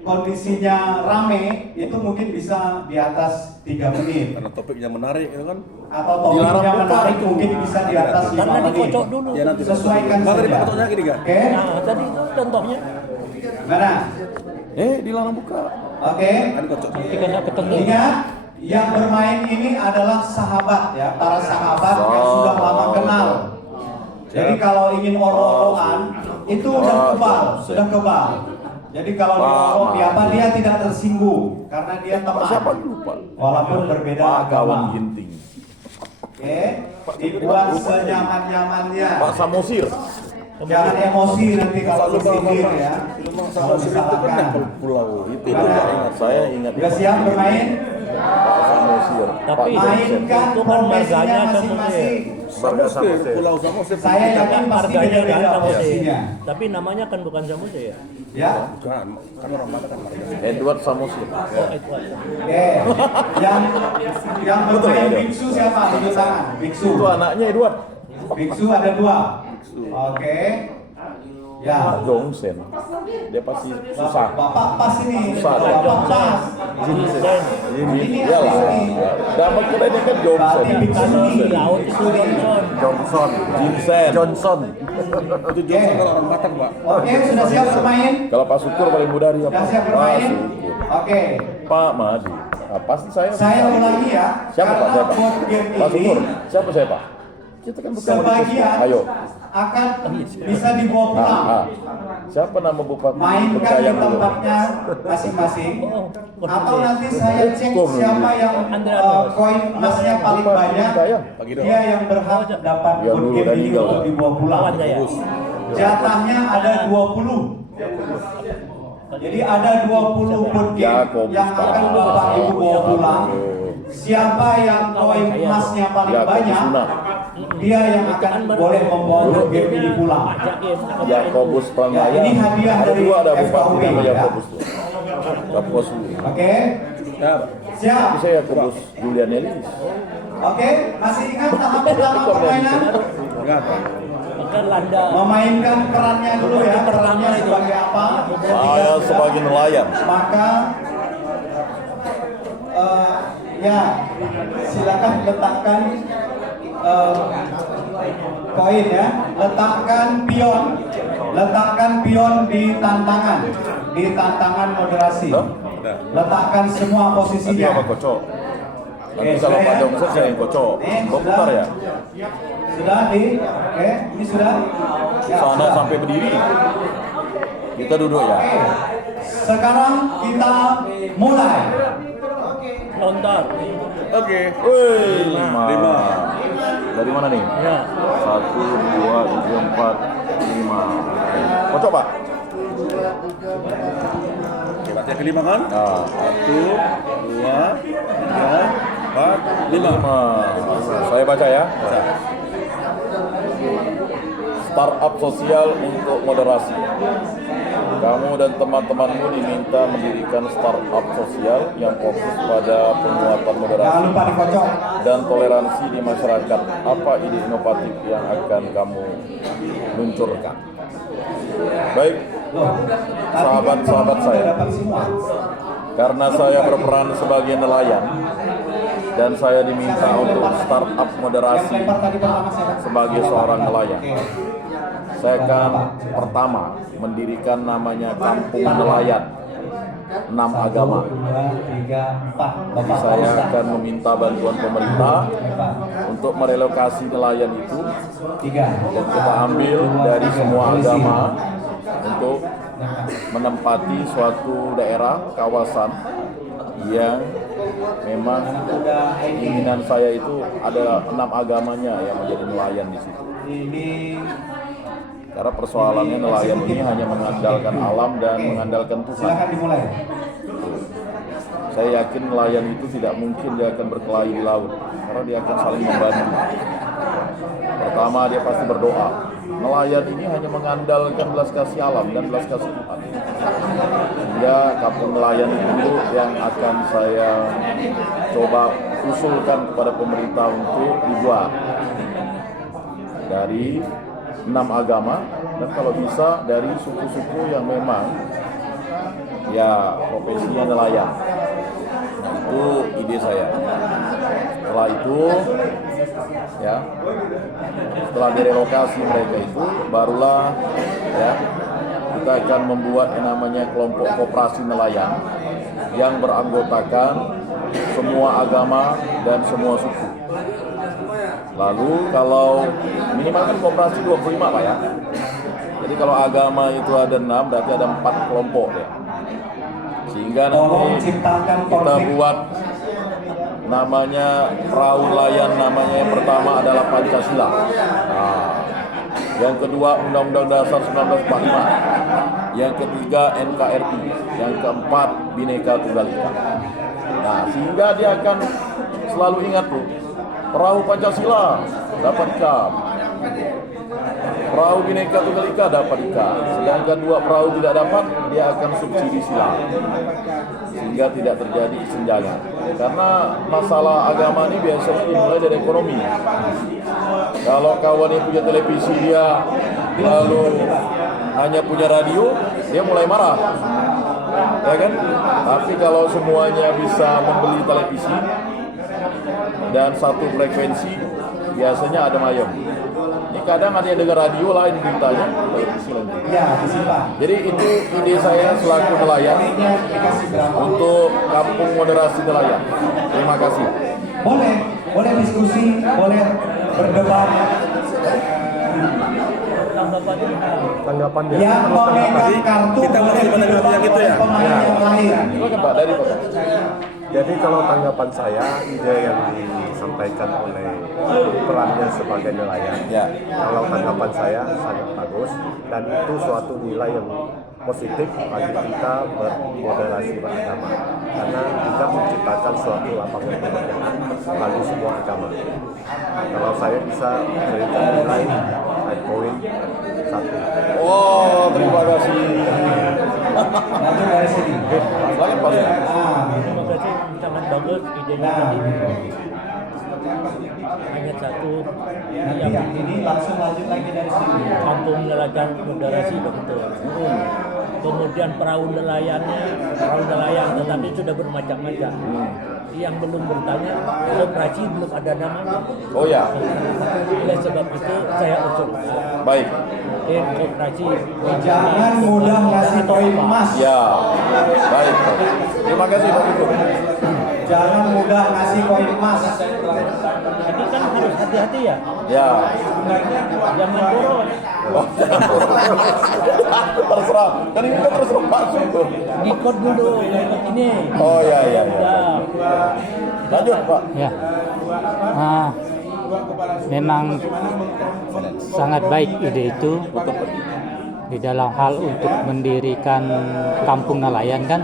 kondisinya rame, itu mungkin bisa di atas 3 menit. Karena topiknya menarik itu kan. Atau topiknya menarik mungkin bisa di atas 5 Karena menit. dikocok dulu. Ya nanti Sesuaikan Tadi saja. potongnya gini kan? Oke, Nah, tadi itu contohnya. mana? Dilarang buka. Oke. Kan kocok. Nanti kena ketemu. Ingat, yang bermain ini adalah sahabat ya, para sahabat yang sudah lama kenal. Jadi kalau ingin oro-oroan, itu sudah kebal. Jadi kalau diorok dia tidak tersinggung karena dia teman. Siapa lupa? Walaupun berbeda Pak agama. Kawan Ginting. Oke, dibuat senyaman-nyamannya. Pak Samosir. Jangan emosi nanti kalau tersindir ya. Kalau Itu kan disalahkan. yang pulau itu. Saya ingat. Sudah siap bermain? Pak Samosir. Tapi Mainkan itu kan profesinya marganya masing-masing. Samosir, pulau Samosir. Saya yakin pasti marganya kan beda-beda Samosir. profesinya. Tapi namanya kan bukan Samosir ya. Ya. Bukan, kan orang Batak marganya. Edward Samosir. Oh, itu aja. Oke. Yang bermain biksu siapa? Tunjuk tangan. Biksu. Itu anaknya Edward. Biksu ada 2. Oke. Ya. Pak Jongsen. Dia pasti susah. Bapak pas ini. Susah. Bapak pas. Jinsen. Ini Iyalah. asli. Dapat kedai dia kan Jongsen. Berarti biksu Kalau di ini. laut itu Johnson. Jinsen. Itu Johnson kalau orang Batak, Pak. Oke, sudah siap bermain? Kalau Pak Syukur paling mudah dia. Sudah siap Pak bermain? Syukur. Oke. Pak Madi. Nah, pasti saya. Saya ulangi ya. Siapa Pak? Karena Saya Pak. board game Pak Syukur. ini Siapa saya Pak? Kita kan bukan sebagian Ayo. akan bisa dibawa pulang. Siapa nama bupati? Mainkan di Berkayang dulu. tempatnya masing-masing. Oh, Atau nanti saya cek siapa yang koin emasnya paling banyak, dia yang berhak dapat Ya, board dulu game udah ini meninggal, untuk Pak. dibawa pulang. Lawan saya. Jatahnya ada 20. Jadi ada 20 board game Jakobus, yang akan Pak. Bapak Ibu bawa pulang. Siapa yang koin emasnya paling Jakobus banyak, Sunat. dia yang akan boleh membawa board game ini pulang. Yakobus Ya, Pramaya. ini hadiah Ada dari 2 ada bupati FKUI, nama ya. Yakobus tuh. Yakobus. Oke? Siap? Tapi saya Yakobus Julian Elis. Oke, masih ingat tahap pertama permainan? Enggak, Pak. Kan Landa. Memainkan perannya dulu ya, perannya sebagai apa? Saya sebagai nelayan. Maka ya silakan letakkan koin ya, letakkan pion di tantangan moderasi. Letakkan semua Nanti posisinya. apa kocok? Nanti Oke, kalau sudah Pak ya? Jongsen saya yang kocok. Kok putar ya? Sudah oke, ini sudah. Ya, Sana sudah. sampai berdiri. Kita duduk ya. Oke. Sekarang kita mulai. Lontar. Oke. Wih, 5. Dari mana nih? Ya. 1, 2, 3, 4, 5. Kocok Pak. Oke, berarti yang kelima kan? Nah, 1, 2, 3, 4, 5. 5. Saya baca ya. Startup sosial untuk moderasi. Kamu dan teman-temanmu diminta mendirikan startup sosial yang fokus pada penguatan moderasi dan toleransi di masyarakat. Apa ide inovatif yang akan kamu luncurkan? Baik, sahabat-sahabat saya, karena saya berperan sebagai nelayan dan saya diminta untuk startup moderasi sebagai seorang nelayan, saya akan pertama mendirikan namanya Kampung Nelayan 6 Agama. Jadi saya akan meminta bantuan pemerintah untuk merelokasi nelayan itu dan kita ambil dari semua agama untuk menempati suatu daerah, kawasan yang memang keinginan saya itu ada 6 agamanya yang menjadi nelayan di situ. Karena persoalannya nelayan ini hanya mengandalkan alam dan mengandalkan Tuhan. Saya yakin nelayan itu tidak mungkin dia akan berkelahi di laut, karena dia akan saling membantu. Pertama, dia pasti berdoa. Nelayan ini hanya mengandalkan belas kasih alam dan belas kasih Tuhan. Sehingga kampung nelayan itu yang akan saya coba usulkan kepada pemerintah untuk dibuat dari 6 agama, dan kalau bisa dari suku-suku yang memang ya profesinya nelayan. Nah, itu ide saya. Setelah itu ya, setelah direlokasi mereka itu, barulah ya kita akan membuat yang namanya kelompok koperasi nelayan yang beranggotakan semua agama dan semua suku. Lalu kalau minimal kan koperasi 25 Pak ya. Jadi kalau agama itu ada 6, berarti ada 4 kelompok ya. Sehingga nanti kita buat namanya perahu nelayan, namanya yang pertama adalah Pancasila. Nah, yang kedua Undang-Undang Dasar 1945. Yang ketiga NKRI. Yang keempat Bhinneka Tunggal Ika. Nah, sehingga dia akan selalu ingat tuh, perahu Pancasila dapat ikan, perahu Bhinneka Tunggal Ika dapat ikan. Sedangkan 2 perahu tidak dapat, dia akan subsidi silang, sehingga tidak terjadi kesenjangan. Karena masalah agama ini biasanya dimulai dari ekonomi. Kalau kawan yang punya televisi dia lalu hanya punya radio, dia mulai marah, ya kan? Tapi kalau semuanya bisa membeli televisi dan satu frekuensi, biasanya ada ayam. Ini kadang ada yang dengar radio lain beritanya, televisi lain. Jadi itu ide saya selaku nelayan untuk kampung moderasi nelayan. Terima kasih. Boleh diskusi, boleh berdebat. Tanggapan dia. Yang memegang kartu kita masih menanggapi yang itu ya? Silakan Pak, dari Pak. Jadi kalau tanggapan saya, ide yang disampaikan oleh perannya sebagai nelayan, Ya. kalau tanggapan saya sangat bagus dan itu suatu nilai yang positif bagi kita bermoderasi beragama, karena kita menciptakan suatu lapangan pekerjaan bagi semua agama. Kalau saya bisa memberikan nilai 9.1. Oh, terima kasih. Lanjut dari sini. Silakan Pak. Terima kasih, sangat bagus idenya tadi. Hanya satu yang Ini langsung lanjut lagi dari sini. kampung nelayan moderasi betul. Kemudian perahu nelayan, tetapi sudah bermacam-macam. Yang belum bertanya, koperasi belum ada namanya. Oh ya, Oleh sebab itu saya usulkan. baik. Koperasi. Jangan mudah ngasih koin emas. Ya, baik. Terima kasih Pak Ibu. Jangan mudah ngasih koin emas. Ini kan harus hati-hati ya. Ya. Jangan boros. Oh, jangan. Terserah. Kan ini kan terserah Pak Ibu. Dikot dulu ini. Oh ya. Ya. Lanjut Pak. Ya, memang sangat baik ide itu di dalam hal untuk mendirikan kampung nelayan kan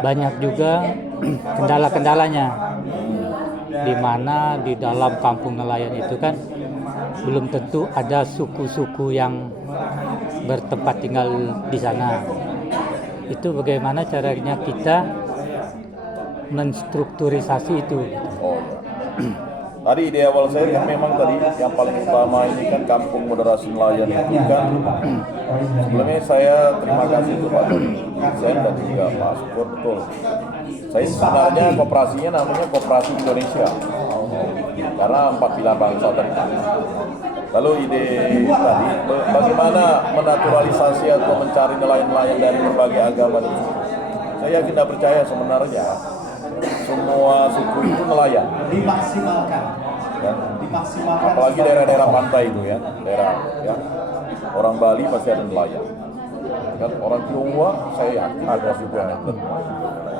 banyak juga kendala-kendalanya, di mana di dalam kampung nelayan itu kan belum tentu ada suku-suku yang bertempat tinggal di sana. Itu bagaimana caranya kita menstrukturisasi itu. Oh ya. Tadi ide awal saya kan memang tadi yang paling utama ini kan kampung moderasi nelayan itu kan. Sebelumnya saya terima kasih kepada Vincent dan juga Pak Syukur, betul. Saya sebenarnya koperasinya namanya Koperasi Indonesia. Karena 4 pilar bangsa tadi. Lalu ide tadi bagaimana menaturalisasi atau mencari nelayan-nelayan dari berbagai agama itu. Saya yakin dan percaya sebenarnya semua suku itu nelayan. Dimaksimalkan. Ya. Dimaksimalkan. Apalagi daerah-daerah pantai itu ya, daerah ya. Orang Bali pasti ada nelayan. Kan orang Tionghoa saya yakin ada juga.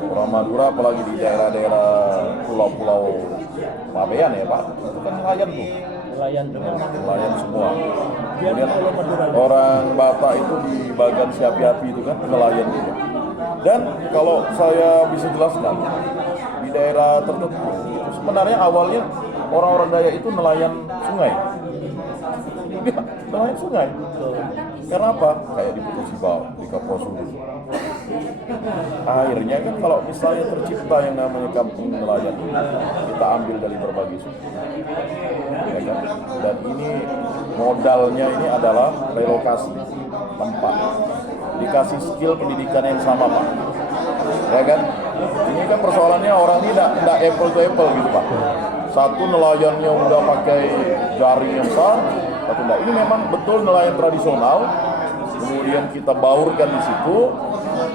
Orang Madura apalagi di daerah-daerah pulau-pulau Pabean ya Pak, itu kan nelayan tuh. Nelayan semua. Kemudian orang Batak itu di bagian Siapi-api itu kan nelayan juga. Dan kalau saya bisa jelaskan di daerah tertentu itu sebenarnya awalnya orang-orang Dayak itu nelayan sungai. Ya, nelayan sungai. Karena apa? Kayak di Pulau Sibau, di Kapuasulu. Akhirnya kan kalau misalnya tercipta yang namanya kampung nelayan, kita ambil dari berbagai suku. Ya kan? Dan ini modalnya ini adalah relokasi tempat. Dikasih skill pendidikan yang sama Pak. Ya kan? Ini kan persoalannya orang ini tidak apple to apple gitu Pak. Satu nelayannya udah pakai jaring yang besar, satu enggak. Ini memang betul nelayan tradisional. Kemudian kita baurkan di situ,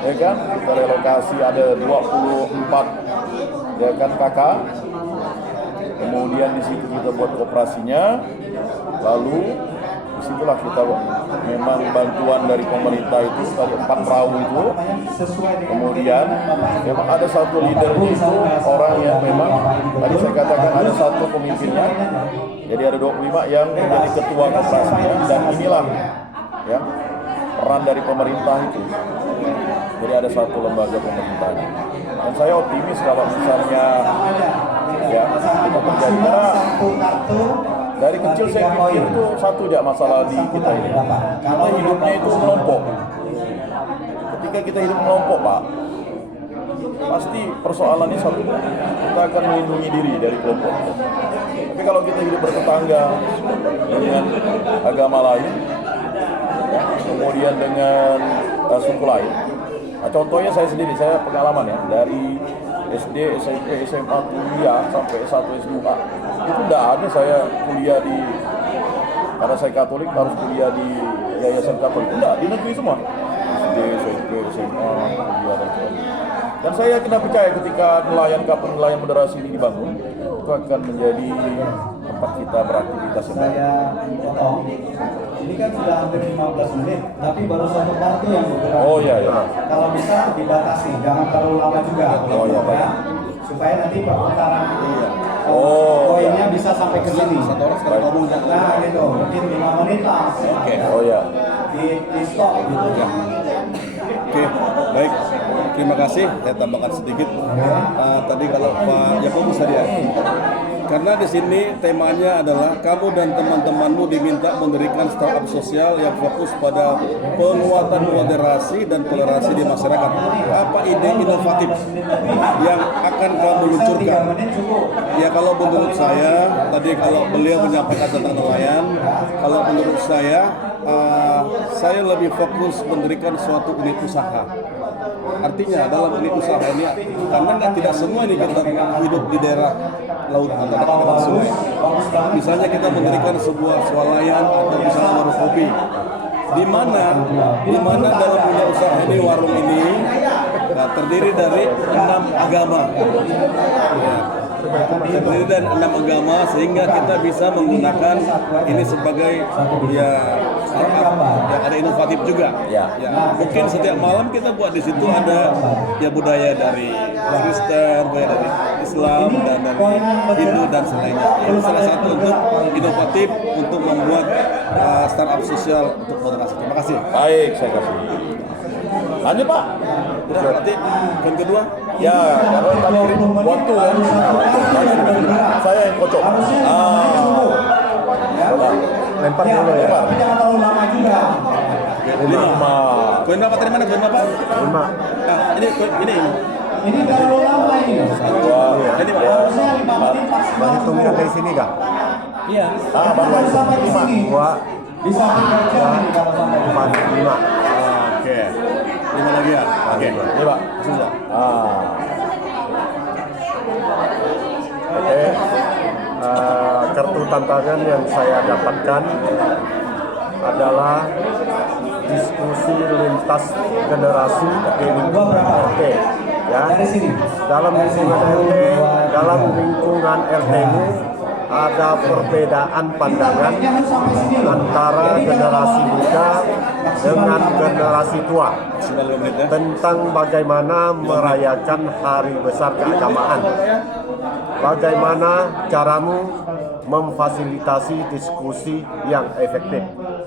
ya kan? Kita relokasi ada 24 ya kan kakak. Kemudian di situ kita buat koperasinya. Lalu disitulah kita memang bantuan dari pemerintah itu tadi 4 perahu itu. Kemudian memang ada satu leader itu orang yang memang tadi saya katakan ada satu pemimpinnya. Jadi ada 25 yang menjadi ketua koperasinya dan inilah ya peran dari pemerintah itu. Jadi ada satu lembaga pemerintah. Dan saya optimis kalau misalnya ya itu terjadi karena dari kecil saya pikir itu satu aja masalah di kita ini. Kita hidupnya itu melompok. Ketika kita hidup melompok Pak, pasti persoalannya satu. Kita akan melindungi diri dari kelompok. Tapi kalau kita hidup bertetangga dengan agama lain, kemudian dengan suku lain. Nah, contohnya saya sendiri, saya pengalaman ya dari SD, SMP, SMA, kuliah sampai S1, S2 itu tidak ada saya kuliah di karena saya Katolik harus kuliah di yayasan Katolik, tidak di negeri semua SD, SMP, SMA, kuliah dan sebagainya. Dan saya yakin dan percaya ketika kampung nelayan moderasi ini dibangun itu akan menjadi tempat kita beraktivitas yang baik. Saya potong. Ini kan sudah hampir 15 menit, tapi baru satu kartu yang bergerak. Oh iya ya. Kalau bisa dibatasi, jangan terlalu lama juga. Oh iya baik. Supaya nanti perputaran koinnya bisa sampai ke sini. Satu orang sekali ngomong jangan. Nah gitu, mungkin 5 menit lah. Oke. Oh ya. Di stop gitu. Oke, baik. Terima kasih. Saya tambahkan sedikit. Tadi kalau Pak Yakob bisa dia. Karena di sini temanya adalah kamu dan teman-temanmu diminta mendirikan startup sosial yang fokus pada penguatan moderasi dan toleransi di masyarakat. Apa ide inovatif yang akan kamu luncurkan? Ya kalau menurut saya, tadi kalau beliau menyampaikan tentang nelayan, kalau menurut saya lebih fokus mendirikan suatu unit usaha. Artinya dalam unit usaha ini, karena tidak semua ini kita hidup di daerah laut atau dekat sungai. Misalnya kita mendirikan sebuah swalayan atau misalnya warung kopi. Di mana dalam unit usaha ini, warung ini terdiri dari 6 agama. Ya. Terdiri dari 6 agama sehingga kita bisa menggunakan ini sebagai ya startup yang ada inovatif juga. Ya, mungkin setiap malam kita buat di situ ada ya budaya dari Kristen, budaya dari Islam dan dari Hindu dan selainnya. Ini salah satu untuk inovatif untuk membuat startup sosial untuk moderasi. Terima kasih. Baik, saya kasih. Lanjut Pak. Berarti yang kedua. Ya, karena tadi waktu kan. Saya yang kocok. Lempar dulu ya. Jangan terlalu lama juga. Lima. Koin Bapak dari mana? Koin Bapak? 5. Nah, ini Ini terlalu lama ini. Ini Pak. Harusnya 5 menit Menghitungnya dari sini kah? Iya. Baru sampai di sini. 2, Bisa bekerja nih kalau sampai 4, 5. Oke. 5 lagi ya. Oke. Ini Pak. Sudah. Oke. Kartu tantangan yang saya dapatkan adalah diskusi lintas generasi di lingkungan RT. Ya, dalam lingkungan RT ini ada perbedaan pandangan antara generasi muda dengan generasi tua tentang bagaimana merayakan hari besar keagamaan. Bagaimana caramu memfasilitasi diskusi yang efektif?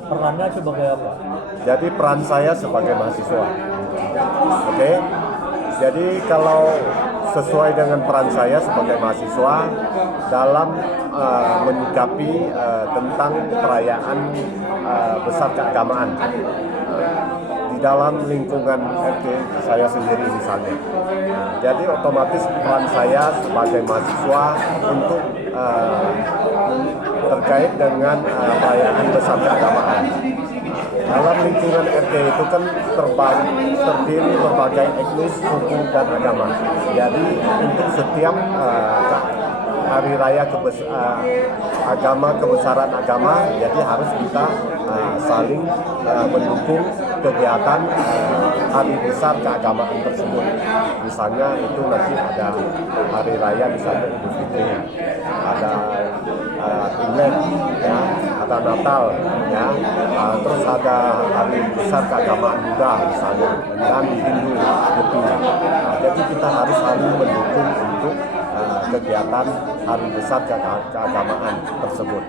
Perannya sebagai apa? Jadi peran saya sebagai mahasiswa. Oke. Jadi kalau sesuai dengan peran saya sebagai mahasiswa dalam menyikapi tentang perayaan besar keagamaan di dalam lingkungan RT saya sendiri misalnya. Jadi otomatis peran saya sebagai mahasiswa untuk terkait dengan perayaan besar keagamaan. Dalam lingkungan RT itu kan terdiri berbagai etnis, suku, dan agama. Jadi untuk setiap hari raya kebesaran agama, jadi harus kita saling mendukung kegiatan hari besar keagamaan tersebut. Misalnya itu nanti ada hari raya misalnya Idul Fitri, ada Imlek, ya, ada Natal, ya, terus ada hari besar keagamaan juga misalnya, dan Hindu, Buddha. Jadi kita harus saling mendukung untuk kegiatan hari besar keagamaan tersebut.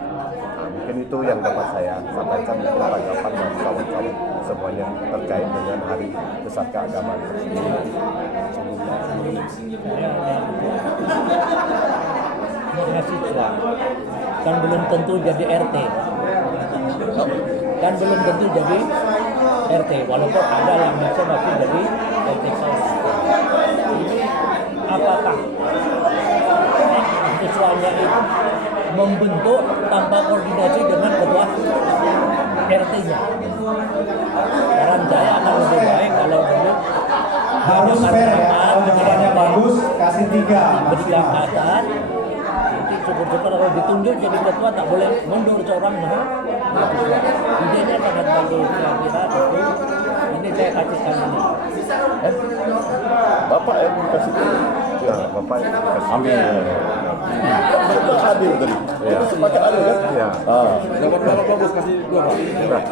Mungkin itu yang dapat saya sampaikan untuk tanggapan dan kawan-kawan semuanya terkait dengan hari besar keagamaan tersebut. Mahasiswa kan belum tentu jadi RT, kan belum tentu jadi RT, walaupun ada yang bisa masih jadi RT saya. Ini apakah mahasiswanya itu membentuk tanpa koordinasi dengan ketua RT-nya? Saran saya akan lebih baik kalau dulu harus fair ya. Kalau jawabannya bagus kasih 3. beri angkatan. Nanti syukur-syukur kalau ditunjuk jadi ketua tak boleh mundur seorang mahasiswa. Idenya sangat bagus, saya kira itu. Ini saya kasihkan ini. Bapak yang kasih Ya, Bapak kasih. Amin. Bapak adil tadi. Ya. Sepakat adil kan? Ya. Dapat Bapak bagus kasih 2 Pak. Nah, ini Bapak.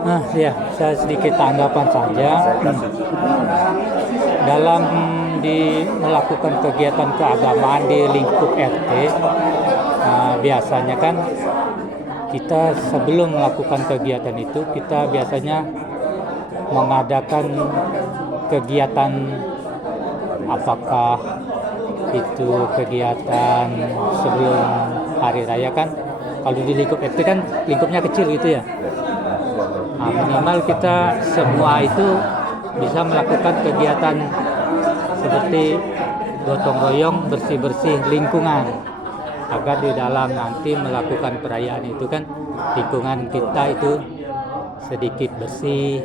Nah, ya, saya sedikit tanggapan saja. Dalam melakukan kegiatan keagamaan di lingkup RT, biasanya kan kita sebelum melakukan kegiatan itu, kita biasanya mengadakan kegiatan, apakah itu kegiatan sebelum hari raya kan. Kalau di lingkup RT kan lingkupnya kecil gitu ya. Minimal kita semua itu bisa melakukan kegiatan seperti gotong royong, bersih-bersih lingkungan, agar di dalam nanti melakukan perayaan itu kan lingkungan kita itu sedikit bersih,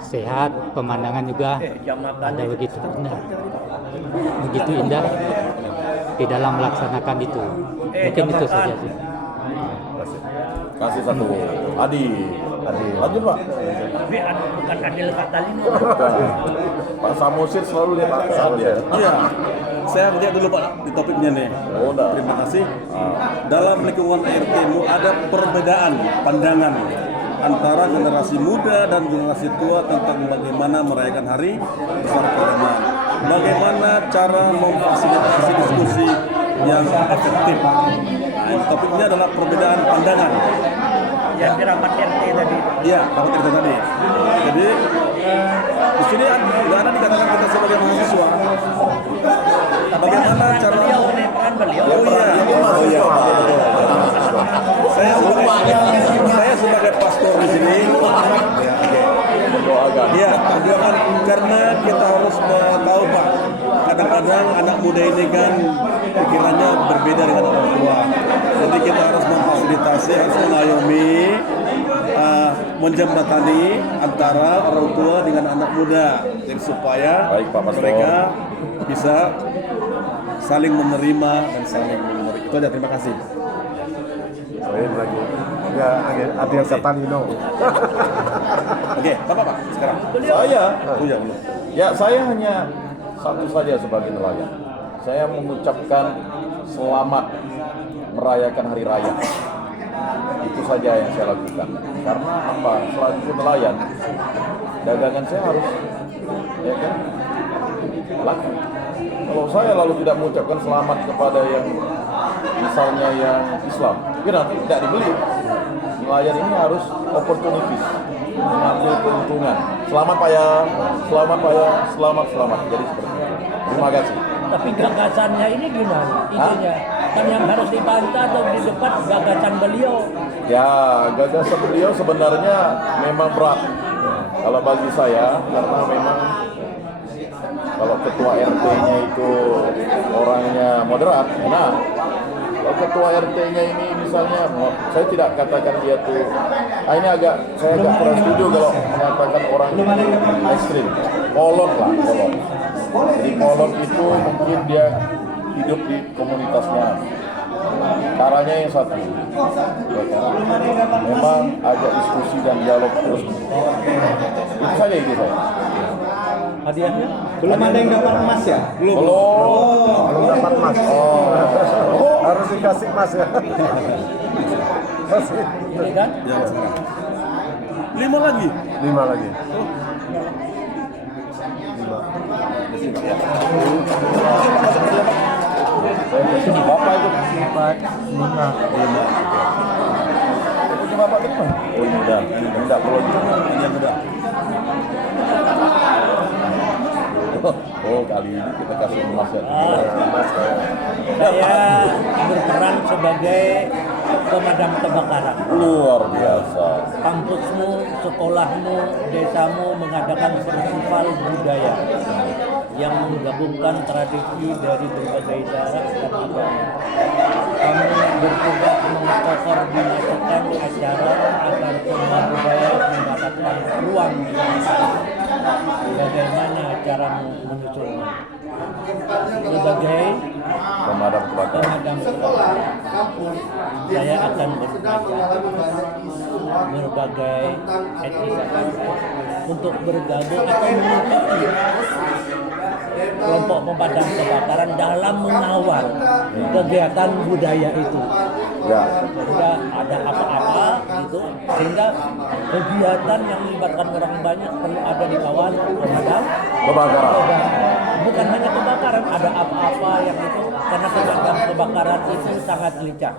sehat, pemandangan juga ada begitu indah di dalam melaksanakan itu. Mungkin itu saja sih. Kasih 1. Adil. Adil Pak. Tapi bukan adil kata lima. Pak Samosir selalu lihat angka dia. Iya. Saya lihat dulu Pak di topiknya nih. Oh, dah. Terima kasih. Dalam lingkungan RT-mu ada perbedaan pandangan antara generasi muda dan generasi tua tentang bagaimana merayakan hari besar keagamaan. Bagaimana cara memfasilitasi diskusi yang efektif. Nah, topiknya adalah perbedaan pandangan. Yang di rapat RT tadi. Iya, rapat RT tadi. Jadi di sini nggak ada dikatakan kita sebagai mahasiswa. Bagaimana cara? Peran beliau. Oh iya. Saya sebagai pastor di sini, ya, doakan karena kita harus tahu Pak. Kadang-kadang anak muda ini kan pikirannya berbeda dengan orang tua. Jadi kita harus memfasilitasi, harus mengayomi, menjembatani antara orang tua dengan anak muda, jadi supaya Baik, Pak Pastor. mereka bisa saling menerima dan saling memberi. Itu aja, terima kasih. Lain lagi. Ya, ada yang Satanino. Oke, Pak sekarang. Saya, Punya belum? ya saya hanya satu saja sebagai nelayan. Saya mengucapkan selamat merayakan hari raya. Itu saja yang saya lakukan. Karena apa? Selaku nelayan, dagangan saya harus, ya kan, laku. Kalau saya lalu tidak mengucapkan selamat kepada yang misalnya yang Islam, ya nanti tidak dibeli. Nelayan ini harus opportunities, mengambil keuntungan. Selamat Pak ya, selamat Pak ya, selamat. Jadi seperti itu. Terima kasih. Tapi gagasannya ini gimana? Idenya kan yang harus dibantah atau di depan gagasan beliau. Ya, gagasan beliau sebenarnya memang berat. Kalau bagi saya, karena memang kalau ketua RT-nya itu orangnya moderat, nah kalau ketua RT-nya ini misalnya, saya tidak katakan dia tuh, saya agak kurang setuju kalau mengatakan orang ekstrim, kolot lah, kolot. Jadi kolot itu mungkin dia hidup di komunitasnya, caranya yang satu, ya kan? Memang ajak diskusi dan dialog terus. Itu saja ide saya. Hadiahnya? Belum ada yang dapat emas ya? Belum dapat emas. Harus dikasih emas ya. Masih. Ini kan? Yang sekarang. 5 lagi. 5 lagi. Ini Bapak itu. Itu Bapak terima? Oh ini udah, enggak perlu ini yang udah. Oh kali ini kita kasih emas ya. Saya berperan sebagai pemadam kebakaran. Luar biasa. Kampusmu, sekolahmu, desamu mengadakan festival budaya yang menggabungkan tradisi dari berbagai daerah dan agama. Kami bertugas mengkoordinasikan acara agar semua budaya mendapatkan ruang. Bagaimana caramu menyusulnya? Sebagai Pemadam kebakaran. Saya akan berbagai etnis untuk bergabung atau mengikuti kelompok pemadam kebakaran dalam mengawal kegiatan budaya itu. Ya. Sehingga ada apa-apa gitu, sehingga kegiatan yang melibatkan orang banyak perlu ada dikawal pemadam Kebakaran. Bukan hanya kebakaran, ada apa-apa yang itu, karena pemadam kebakaran itu sangat lincah.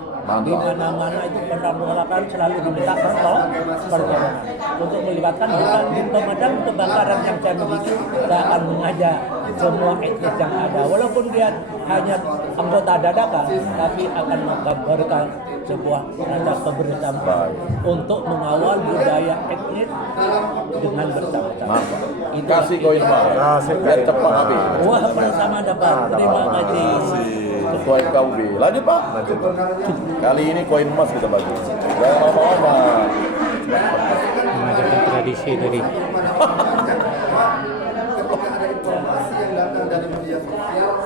Di mana-mana itu pemadam kebakaran selalu diminta pertolongan. Untuk melibatkan bukan di pemadam kebakaran yang saya miliki, saya akan mengajak semua etnis yang ada. Walaupun dia hanya anggota dadakan, tapi akan menggambarkan sebuah rasa kebersamaan untuk mengawal budaya etnis dengan bersama-sama. Kasih koin Pak. Biar cepat habis. Wah, bersama dapat. Terima kasih. Ketua FKUB. Lanjut Pak. Kali ini koin emas kita bagi. Jangan lama-lama. Mengadakan tradisi dari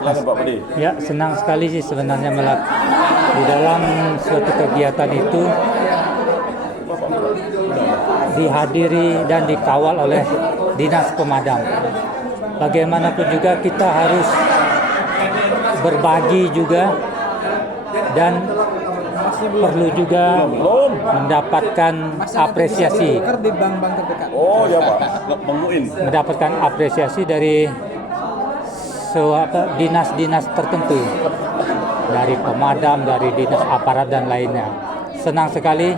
Silakan Pak Budi. ya, senang sekali sih sebenarnya di dalam suatu kegiatan itu dihadiri dan dikawal oleh dinas pemadam. Bagaimanapun juga kita harus berbagi juga dan perlu juga mendapatkan apresiasi. Oh ya Pak. Bang Muin. Mendapatkan apresiasi dari dinas-dinas tertentu, dari pemadam, dari dinas aparat dan lainnya. Senang sekali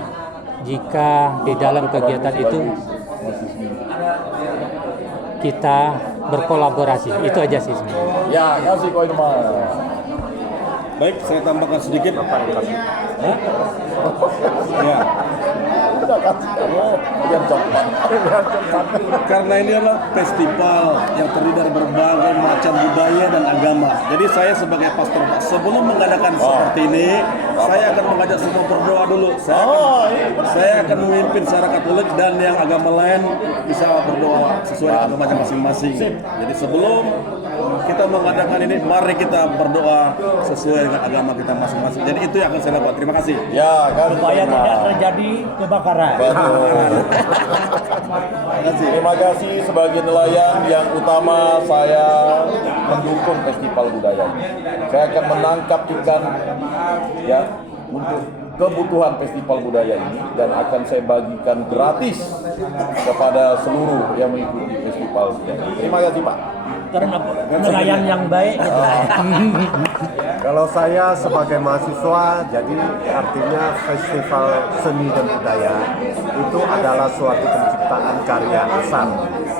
jika di dalam kegiatan itu kita berkolaborasi. Itu aja sih sebenarnya. Ya, kasih koin emas. Baik, saya tambahkan sedikit. Bapak yang kasih. Ya. udah kasih. Biar cepat. Karena ini adalah festival yang terdiri dari berbagai macam budaya dan agama. Jadi saya sebagai pastor Pak, sebelum mengadakan seperti ini, saya akan mengajak semua berdoa dulu. Saya akan memimpin secara Katolik dan yang agama lain bisa berdoa sesuai dengan agamanya masing-masing. Jadi sebelum kita mengadakan ini, mari kita berdoa sesuai dengan agama kita masing-masing. Jadi itu yang akan saya lakukan. Terima kasih. Ya, kan. Supaya tidak terjadi kebakaran. Terima kasih sebagai nelayan yang utama saya mendukung festival budaya. Saya akan menangkap ikan ya untuk kebutuhan festival budaya ini dan akan saya bagikan gratis kepada seluruh yang mengikuti festival budaya. Terima kasih Pak. Karena nelayan yang baik gitu. Kalau saya sebagai mahasiswa, jadi artinya festival seni dan budaya itu adalah suatu penciptaan karya asal.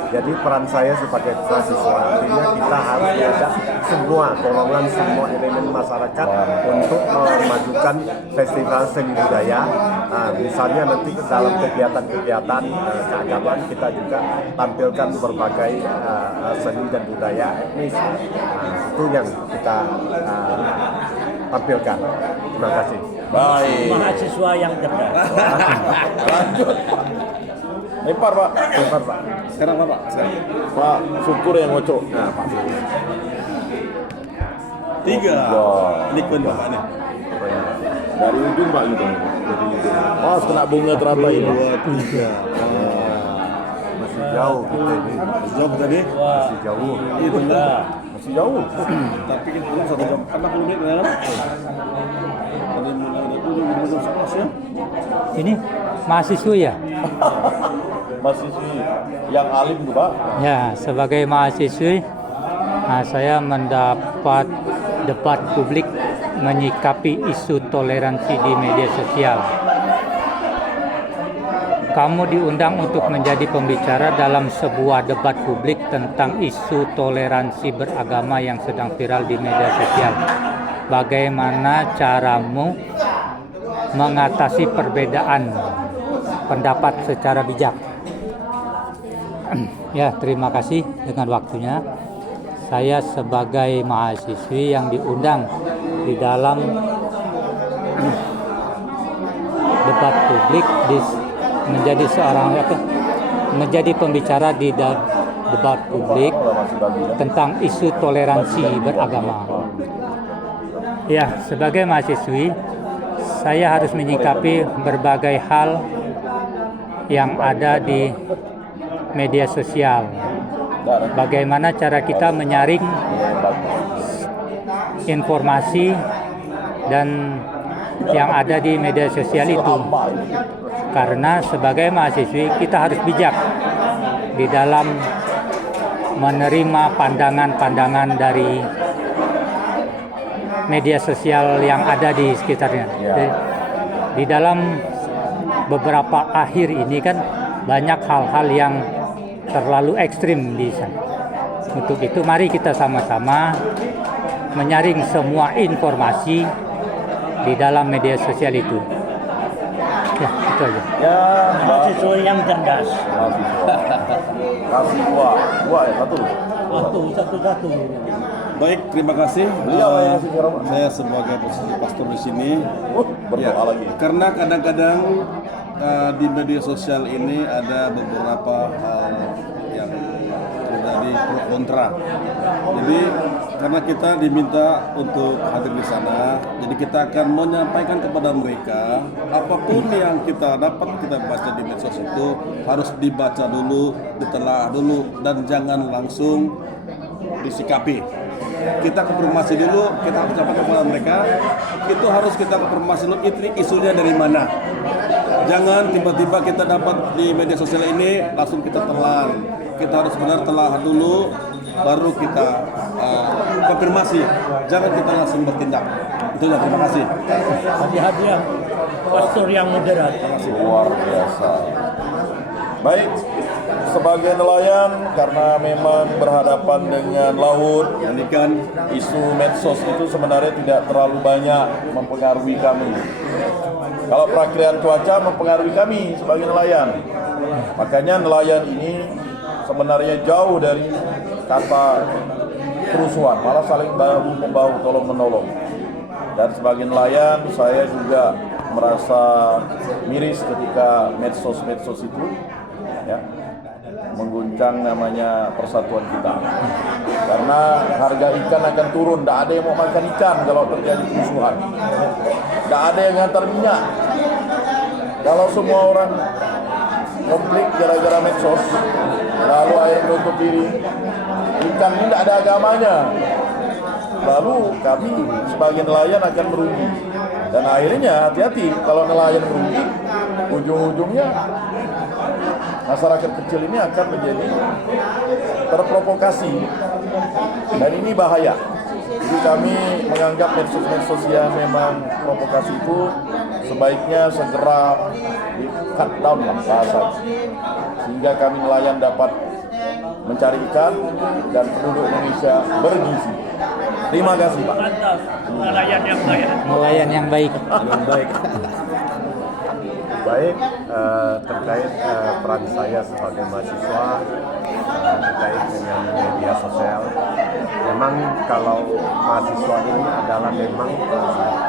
Jadi peran saya sebagai mahasiswa artinya kita harus mengajak semua golongan, semua elemen masyarakat untuk memajukan festival seni budaya. Misalnya nanti dalam kegiatan-kegiatan keagamaan kita juga tampilkan berbagai seni dan budaya etnis. Itu yang kita tampilkan. Terima kasih. Baik. Mahasiswa yang cerdas. Lanjut. Lempar Pak. Lempar Pak. Sekarang Pak. Pak Syukur yang ngocok. Nah, Pak. 3. Ini kun Pak nih. Dari ujung Pak gitu. Pas kena bunga teratai ini. 2, 3. Masih jauh kita ini. Jauh tadi? Masih jauh. Itu enggak. Masih jauh. Tapi kita belum 1 jam. Karena 10 menit dalam. Tadi mulai ada 11 ya. Ini mahasiswa ya? Mahasiswi yang alim tuh Pak. Ya, sebagai mahasiswi, saya mendapat debat publik menyikapi isu toleransi di media sosial. Kamu diundang untuk menjadi pembicara dalam sebuah debat publik tentang isu toleransi beragama yang sedang viral di media sosial. Bagaimana caramu mengatasi perbedaan pendapat secara bijak? Ya, terima kasih dengan waktunya. Saya sebagai mahasiswi yang diundang di dalam debat publik menjadi pembicara di debat publik tentang isu toleransi beragama. Ya, sebagai mahasiswi, saya harus menyikapi berbagai hal yang ada di media sosial. Bagaimana cara kita menyaring informasi dan yang ada di media sosial itu. Karena sebagai mahasiswi kita harus bijak di dalam menerima pandangan-pandangan dari media sosial yang ada di sekitarnya. Di dalam beberapa akhir ini kan banyak hal-hal yang terlalu ekstrim di sana. Untuk itu mari kita sama-sama menyaring semua informasi di dalam media sosial itu. Ya, itu aja. Ya, Mahasiswa yang cerdas. kasih dua ya Satu. Baik, terima kasih. Saya sebagai pastor di sini berdoa lagi. Karena kadang-kadang di media sosial ini ada beberapa hal yang terjadi pro kontra. Jadi karena kita diminta untuk hadir di sana, jadi kita akan menyampaikan kepada mereka apapun yang kita dapat kita baca di medsos itu harus dibaca dulu, ditelaah dulu, dan jangan langsung disikapi. Kita konfirmasi dulu, kita harus sampaikan kepada mereka. Itu harus kita konfirmasi dulu isunya dari mana. Jangan tiba-tiba kita dapat di media sosial ini langsung kita telan. Kita harus benar telah dulu, baru kita konfirmasi. Jangan kita langsung bertindak. Itulah, terima kasih. Hadiah pastor yang moderat. Luar biasa. Baik, sebagai nelayan karena memang berhadapan dengan laut, isu medsos itu sebenarnya tidak terlalu banyak mempengaruhi kami. Kalau perakiraan cuaca mempengaruhi kami sebagai nelayan. Makanya nelayan ini sebenarnya jauh dari kata kerusuhan, malah saling bahu-membahu, tolong-menolong. Dan sebagai nelayan, saya juga merasa miris ketika medsos-medsos itu ya, mengguncang namanya persatuan kita. Karena harga ikan akan turun, tidak ada yang mau makan ikan kalau terjadi kerusuhan. Tidak ada yang ngantar minyak. Kalau semua orang konflik gara-gara medsos, lalu air menutup diri, ikan ini tidak ada agamanya. Lalu kami sebagai nelayan akan merugi. Dan akhirnya hati-hati kalau nelayan merugi, ujung-ujungnya masyarakat kecil ini akan menjadi terprovokasi. Dan ini bahaya. Jadi kami menganggap medsos-medsos yang memang provokasi itu sebaiknya segera di cut down lah bahasa, sehingga kami nelayan dapat mencari ikan dan penduduk Indonesia bergizi. Terima kasih Pak. Nelayan yang baik. Nelayan yang baik. Baik, terkait peran saya sebagai mahasiswa terkait dengan media sosial. Memang kalau mahasiswa ini adalah memang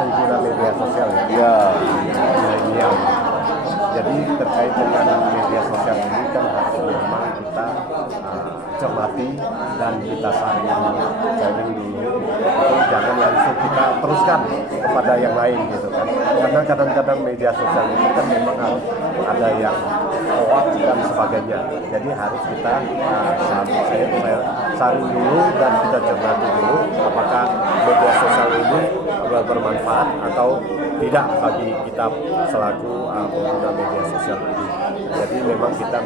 pengguna media sosial ya, milenial. Jadi terkait dengan media sosial ini kan harus memang kita cermati dan kita saring dulu. Jangan langsung kita teruskan kepada yang lain gitu kan. Karena kadang-kadang media sosial itu kan memang harus ada yang hoax dan sebagainya. Jadi harus kita saya saring dulu dan kita cermati dulu apakah media sosial ini bermanfaat atau tidak bagi kita selaku pengguna media sosial ini. Jadi memang kita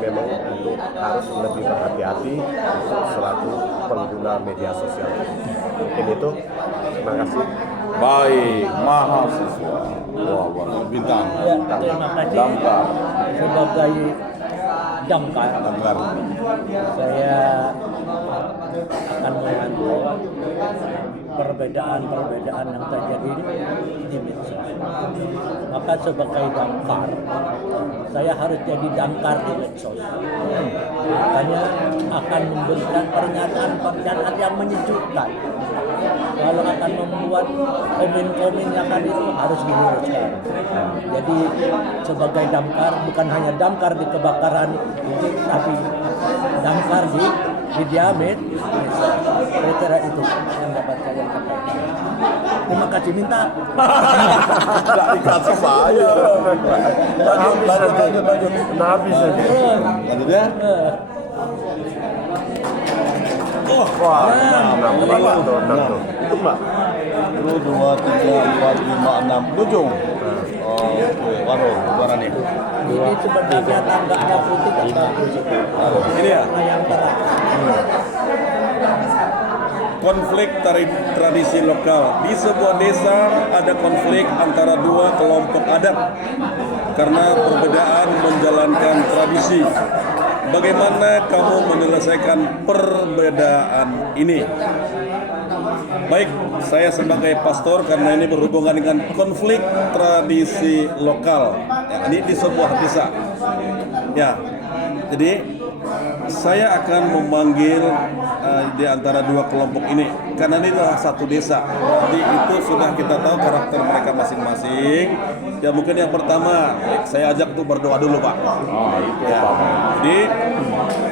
harus lebih berhati-hati untuk selaku pengguna media sosial. Mungkin itu. Terima kasih. Baik, mahasiswa. Wah, bintang. Ya, terima kasih. Damkar. Sebagai damkar, saya akan memantau perbedaan-perbedaan yang terjadi di medsos. Maka sebagai damkar, saya harus jadi damkar di medsos. Makanya akan memberikan pernyataan-pernyataan yang menyejukkan. Kalau akan membuat komen-komen yang tadi itu harus diluruskan. Jadi sebagai damkar, bukan hanya damkar di kebakaran ini, tapi damkar di diamet. Kira-kira itu yang dapat saya sampaikan. Terima kasih, minta. Tidak dikasih saya. Lanjut. Habis saja. Lanjut ya. Wah, 6 tuh. Itu Mbak. 1, 2, 3, 4, 5, 6, 7. Oke, baru suara nih. Ini sebenarnya tangganya putih dan bagus. Ini ya. Yang terang. Konflik tradisi lokal. Di sebuah desa ada konflik antara dua kelompok adat karena perbedaan menjalankan tradisi. Bagaimana kamu menyelesaikan perbedaan ini? Baik, saya sebagai pastor karena ini berhubungan dengan konflik tradisi lokal. Ya, ini di sebuah desa. Ya, jadi saya akan memanggil di antara dua kelompok ini karena ini adalah satu desa. Jadi itu sudah kita tahu karakter mereka masing-masing. Ya mungkin yang pertama saya ajak untuk berdoa dulu Pak. Ya. Jadi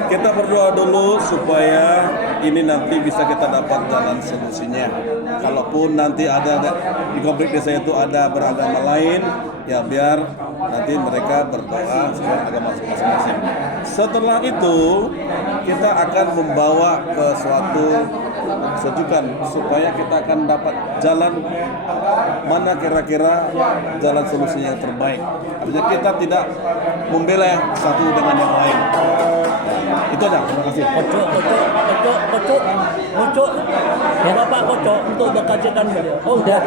kita berdoa dulu supaya ini nanti bisa kita dapat jalan solusinya. Kalaupun nanti ada di konflik desa itu ada beragama lain, ya biar nanti mereka berdoa sesuai agama masing-masing. Setelah itu kita akan membawa ke suatu sejukan supaya kita akan dapat jalan mana kira-kira jalan solusinya yang terbaik. Artinya kita tidak membela satu dengan yang lain. Itu aja. Terima kasih. Kocok. Ya Bapak kocok untuk berkajian beliau. Oh udah.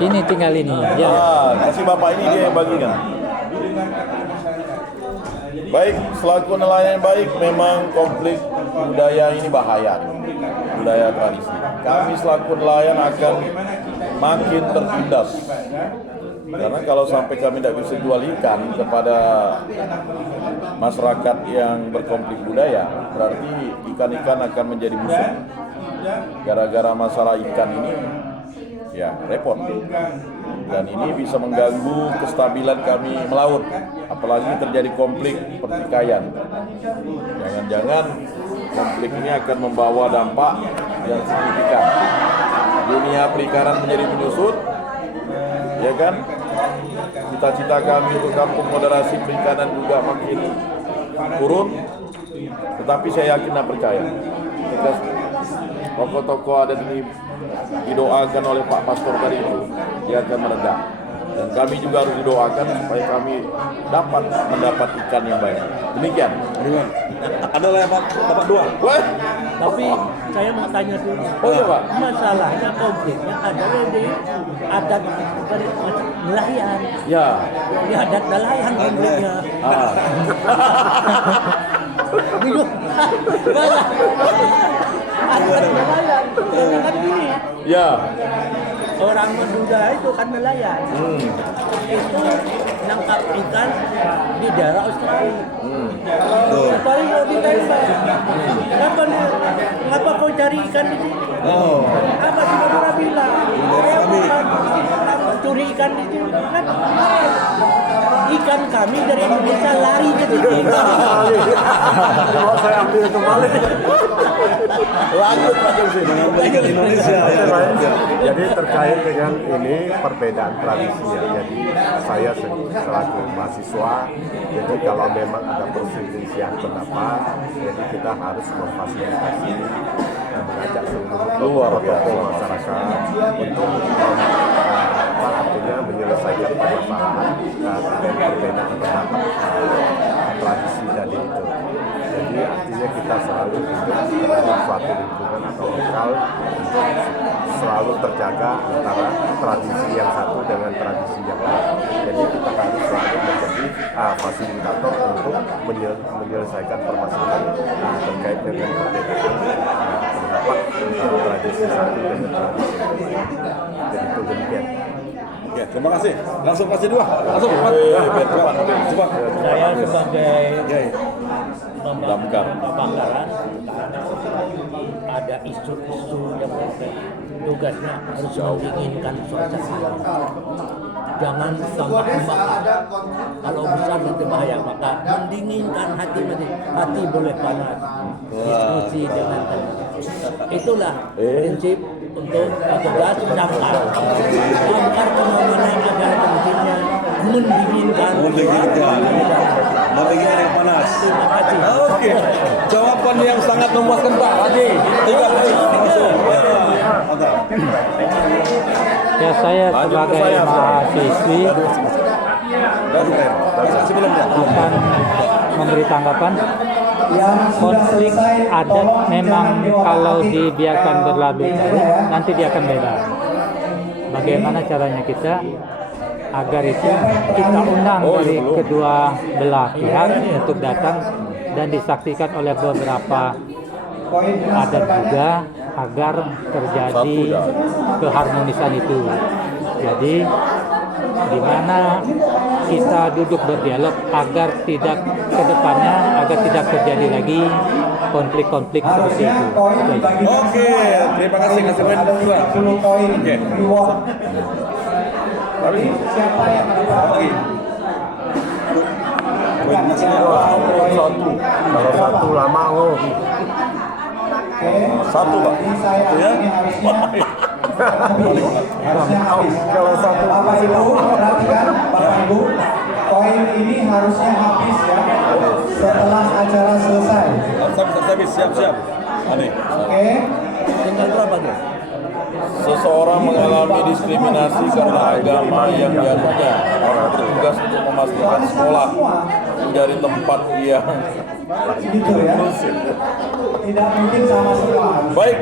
Ini tinggal ini. Ya. Kasih Bapak ini dia yang bagikan. Baik, selaku nelayan yang baik, memang konflik budaya ini bahaya, budaya tradisi. Kami selaku nelayan akan makin tertindas Karena kalau sampai kami tidak bisa jual ikan kepada masyarakat yang berkonflik budaya, berarti ikan-ikan akan menjadi musuh. Gara-gara masalah ikan ini, ya repot. Dan ini bisa mengganggu kestabilan kami melaut, apalagi terjadi konflik pertikaian. Jangan-jangan konflik ini akan membawa dampak yang signifikan. Dunia perikanan menjadi menyusut, ya kan? Cita-cita kami untuk kampung moderasi perikanan juga makin turun. Tetapi saya yakin dan percaya, jika tokoh-tokoh adat ini didoakan oleh Pak Pastor tadi itu, dia akan mereda. Dan kami juga harus didoakan supaya kami dapat mendapat ikan yang baik. Demikian. Ada lah Pak, dapat 2. Wah, Tapi saya mau tanya dulu. oh iya Pak. Masalahnya konfliknya adalah di adat nelayan. Ya. Di adat nelayan konfliknya. Ah. Hidup. Malah. Adat nelayan. Kan gini. Ya. Orang Madura itu kan nelayan. Itu nangkap ikan di daerah Australia. Australia mau ditembak. Kenapa kau cari ikan di sini? Apa sih Madura bilang? Saya bukan curi ikan di sini. Kan ikan kami dari Indonesia lari ke sini. Kalau saya ambil kembali. Lanjut Pak Jumsi. Mengambil Indonesia. Jadi terkait dengan ini perbedaan tradisi ya. Jadi saya selaku mahasiswa, jadi kalau memang ada perselisihan pendapat, jadi kita harus memfasilitasi dan mengajak seluruh tokoh masyarakat untuk artinya menyelesaikan permasalahan terkait perbedaan pendapat tradisi tadi itu. Jadi artinya kita selalu hidup dalam suatu lingkungan atau lokal selalu terjaga antara tradisi yang satu dengan tradisi yang lain. Jadi kita harus selalu menjadi fasilitator untuk menyelesaikan permasalahan terkait dengan perbedaan pendapat antara tradisi satu dengan tradisi yang lain. Jadi itu demikian. Oke, terima kasih. Langsung kasih 2. Langsung cepat. Cepat. Saya sebagai Damkar. kebakaran ada isu-isu yang tugasnya harus mendinginkan suasana. Jangan tambah-tambah. Kalau besar nanti bahaya, maka mendinginkan hati. Hati boleh panas. Diskusi dengan tenang. Itulah prinsip untuk petugas damkar. Damkar kemana-mana ada prinsipnya mendinginkan. Mendinginkan yang panas. Terima kasih. Oke. Jawaban yang sangat memuaskan Pak Haji. Terima kasih. Mantap. Ya, saya sebagai mahasiswi akan memberi tanggapan. Konflik adat memang kalau dibiarkan berlalu nanti dia akan beda. Bagaimana caranya kita agar itu kita undang dari kedua belah pihak untuk datang dan disaksikan oleh beberapa adat juga agar terjadi keharmonisan itu. Jadi di mana kita duduk berdialog agar tidak kedepannya agar tidak terjadi lagi konflik-konflik seperti itu. Oke, terima kasih Mas Ben. Oke. Tapi siapa yang lagi? Kalau satu lama Satu Pak. Ya. kalau satu Bapak Ibu, perhatikan Bapak Ibu, koin ini harusnya habis ya setelah acara selesai. Habis, siap. Ani. Oke. Tinggal berapa tuh? Seseorang mengalami diskriminasi karena agama yang dianutnya. Bertugas untuk memastikan sekolah menjadi tempat yang Gitu ya. Tidak mungkin sama semua. baik.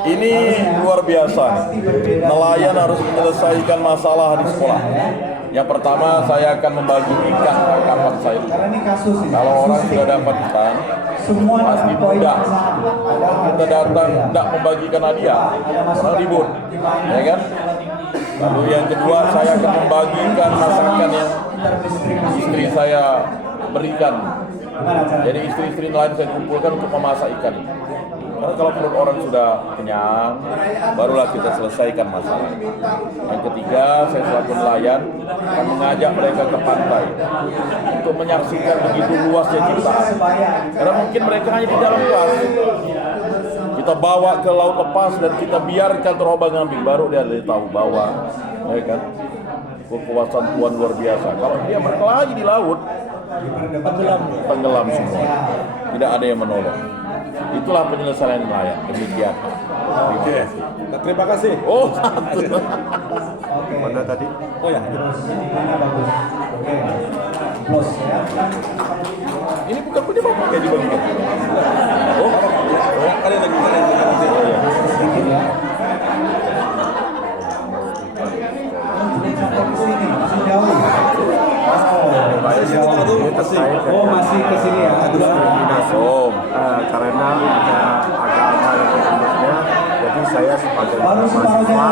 Ini luar biasa. Nelayan harus menyelesaikan masalah di sekolah. Yang pertama, saya akan membagi ikan ke kapal saya. Karena ini kasus ini. Kalau orang sudah dapat ikan, semua pasti mudah. Kita datang tidak membagikan hadiah, orang ribut, ya kan? Lalu yang kedua, saya akan membagikan masakan yang istri saya berikan. Jadi istri-istri lain saya kumpulkan untuk memasak ikan. Karena kalau perut orang sudah kenyang, barulah kita selesaikan masalah. Yang ketiga, saya selaku nelayan akan mengajak mereka ke pantai untuk menyaksikan begitu luasnya ciptaan. Karena mungkin mereka hanya di dalam kelas. Kita bawa ke laut lepas dan kita biarkan terombang-ambing, baru dia tahu bahwa, ya kan, kekuasaan Tuhan luar biasa. Kalau dia berkelahi di laut, tenggelam semua. Tidak ada yang menolong. Itulah penyelesaian nelayan. Demikian. Oke. Terima kasih. Oh, satu. Mana tadi? Oh ya. Ini bukan punya bapak ya dibagikan. Oh, Kalian lagi nanti. oh ya. Sedikit ya. Jauh. Ini terkait Oh, masih ke sini ya. diskriminasi karena agama yang disebutnya. Jadi saya sebagai mahasiswa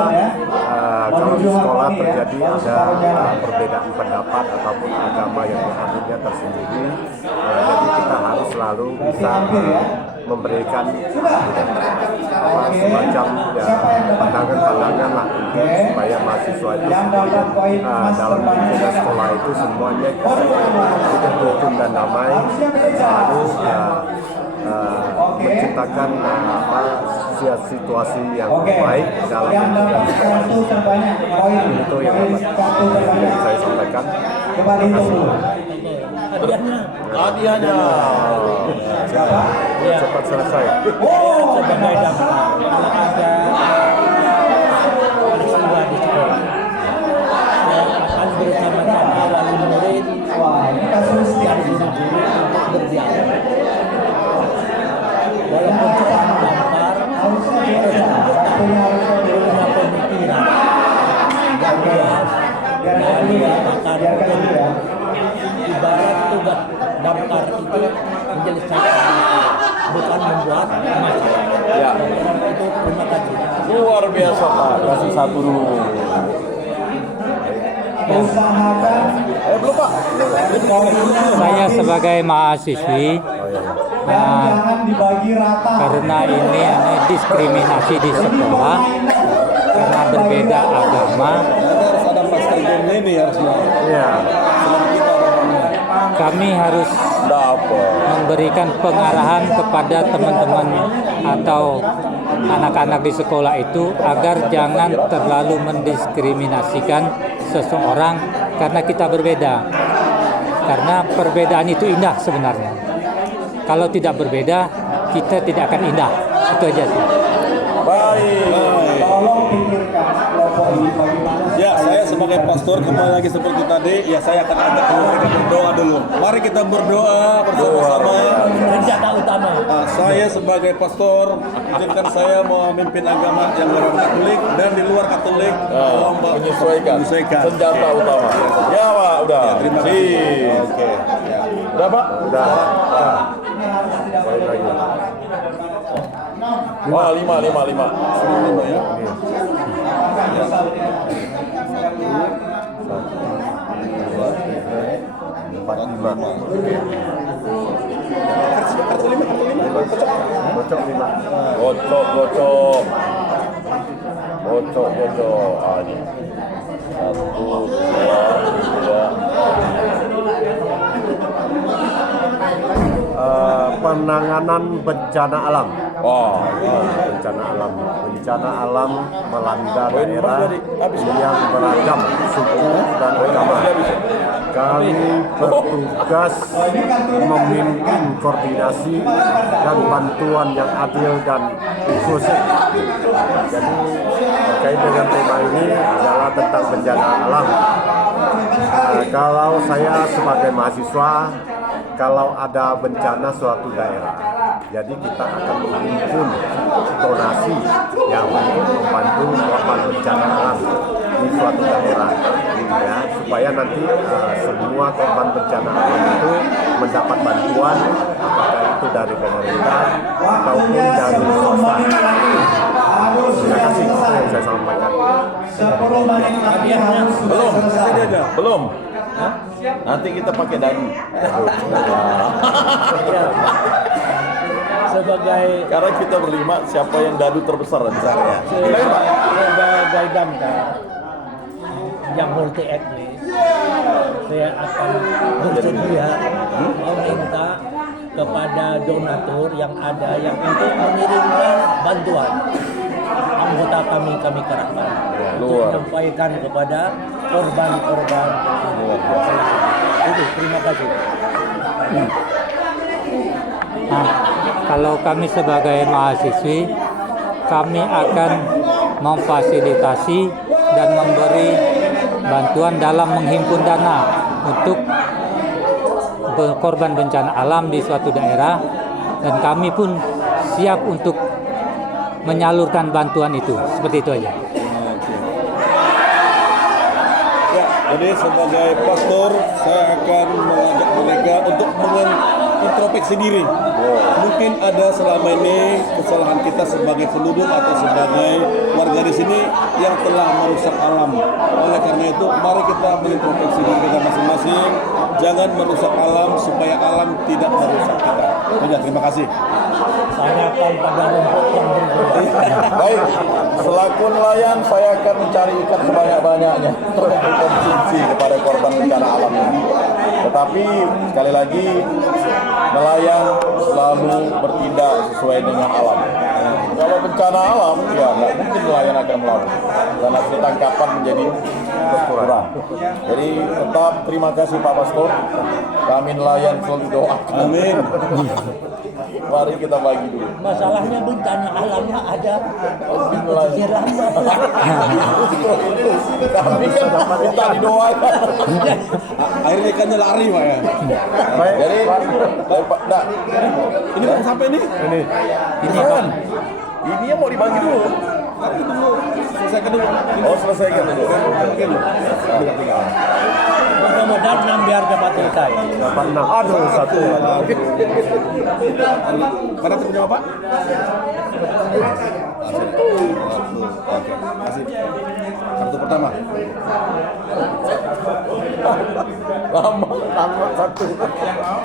kalau di sekolah terjadi ada perbedaan pendapat ataupun agama yang dianutnya tersendiri, jadi kita harus selalu bisa memberikan semacam pandangan-pandangan lah supaya mahasiswa itu dalam lingkungan sekolah itu semuanya hidup rukun dan damai, harus menciptakan situasi yang baik dalam itu yang saya sampaikan. Terima kasih. Hadiahnya. Siapa? Cepat selesai. Sebagai dampak kalau ada peristiwa di sekolah, saya akan bersama-sama wali murid dan guru-guru untuk berdialog. Walaupun seorang damkar punya pemikiran yang luas, ibarat tugas damkar itu menyelesaikan, bukan membuat masalah. Ya. Itu terima kasih. Luar biasa Pak. Kasih satu dulu. Belum Pak. Saya sebagai mahasiswi, karena ini diskriminasi di sekolah karena berbeda agama, Harus ada pasal ini harusnya. Iya. kami harus memberikan pengarahan kepada teman-teman atau anak-anak di sekolah itu agar jangan terlalu mendiskriminasikan seseorang karena kita berbeda. Karena perbedaan itu indah sebenarnya. Kalau tidak berbeda, kita tidak akan indah. Itu aja sih. Baik. Ya, saya sebagai pastor kembali lagi seperti tadi, ya saya akan ajak kita berdoa dulu. Mari kita berdoa bersama-sama. Senjata utama. Saya sebagai pastor, izinkan saya mau memimpin agama yang orang Katolik dan di luar Katolik, Menyesuaikan. Senjata utama. Ya Pak, udah. Ya, terima kasih. Sip. Oke. Ya. Udah Pak? Udah. Baik lagi. Wah, 5. Lima ya. Empat lima. Bocok 5. Gocok. Ah, ini. 1, 2, 3. Penanganan bencana alam. Wah. Bencana alam melanda Poin daerah empat tadi. Habis ya? yang beragam suku dan agama. Kami bertugas memimpin koordinasi dan bantuan yang adil dan inklusif. Jadi terkait dengan tema ini adalah tentang bencana alam. Kalau saya sebagai mahasiswa, kalau ada bencana suatu daerah, jadi kita akan menghimpun donasi yang untuk membantu korban bencana alam di suatu daerah, ya, supaya nanti semua korban bencana alam itu mendapat bantuan, apakah itu dari pemerintah ataupun dari swasta. Terima kasih saya sampaikan. Belum. Nanti kita pakai dadu. Sebagai Karena kita berlima, siapa yang dadu terbesar di sana ya? Silakan Pak. sebagai damkar yang multi etnis, saya akan bersedia meminta kepada donatur yang ada yang untuk mengirimkan bantuan anggota kami kerahkan untuk menyampaikan kepada korban-korban. Itu terima kasih. Nah, kalau kami sebagai mahasiswi, kami akan memfasilitasi dan memberi bantuan dalam menghimpun dana untuk korban bencana alam di suatu daerah, dan kami pun siap untuk menyalurkan bantuan itu. Seperti itu aja. Ya, jadi sebagai pastor saya akan mengajak mereka untuk mengintrospeksi diri. Mungkin ada selama ini kesalahan kita sebagai penduduk atau sebagai warga di sini yang telah merusak alam. Oleh karena itu, mari kita mengintrospeksi diri kita masing-masing. Jangan merusak alam supaya alam tidak merusak kita. Sudah, terima kasih. Tanyakan pada rumput yang bergerak. Baik, selaku nelayan saya akan mencari ikan sebanyak-banyaknya untuk dikonsumsi kepada korban bencana alam ini. Tetapi sekali lagi, nelayan selalu bertindak sesuai dengan alam. Kalau bencana alam, ya nggak mungkin nelayan akan melawan, karena ketangkapan menjadi berkurang. Jadi tetap terima kasih Pak Pastor. Kami nelayan selalu doakan. Amin. Mari kita bagi dulu. Masalahnya bencana alamnya ada pikirannya. Kami kan minta didoakan. Akhirnya ikannya lari, Pak ya. Jadi, Pak, nah, Ini belum sampai nih. ini kan, ini yang mau dibagi dulu. Tapi tunggu selesaikan dulu. Oh, selesaikan dulu. Mudah-mudahan 6 biar dapat selesai. 86. Aduh, satu. Mana punya Pak? Satu. Oke, kasih. Kartu pertama. Lama satu.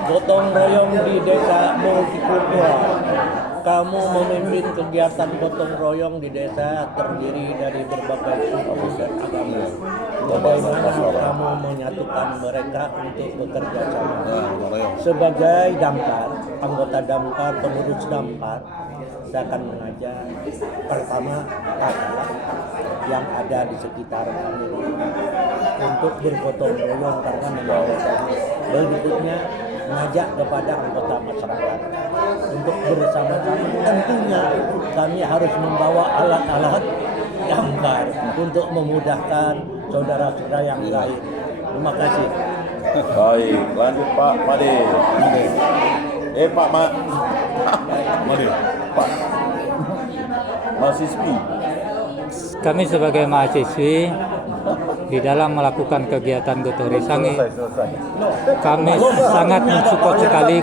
Gotong royong di desa multikultural. Kamu memimpin kegiatan gotong royong di desa terdiri dari berbagai suku dan agama. Bagaimana kamu menyatukan mereka untuk bekerja sama? Sebagai damkar, anggota damkar, pengurus damkar, saya akan mengajak pertama adalah yang ada di sekitar kami untuk bergotong royong karena membawa kami. Berikutnya mengajak kepada anggota masyarakat untuk bersama-sama. Tentunya kami harus membawa alat-alat damkar untuk memudahkan saudara-saudara yang lain. Terima kasih. Baik, lanjut Pak Made. Pak Made. Pak mahasiswi. Kami sebagai mahasiswi di dalam melakukan kegiatan gotong royong, kami sangat mensupport sekali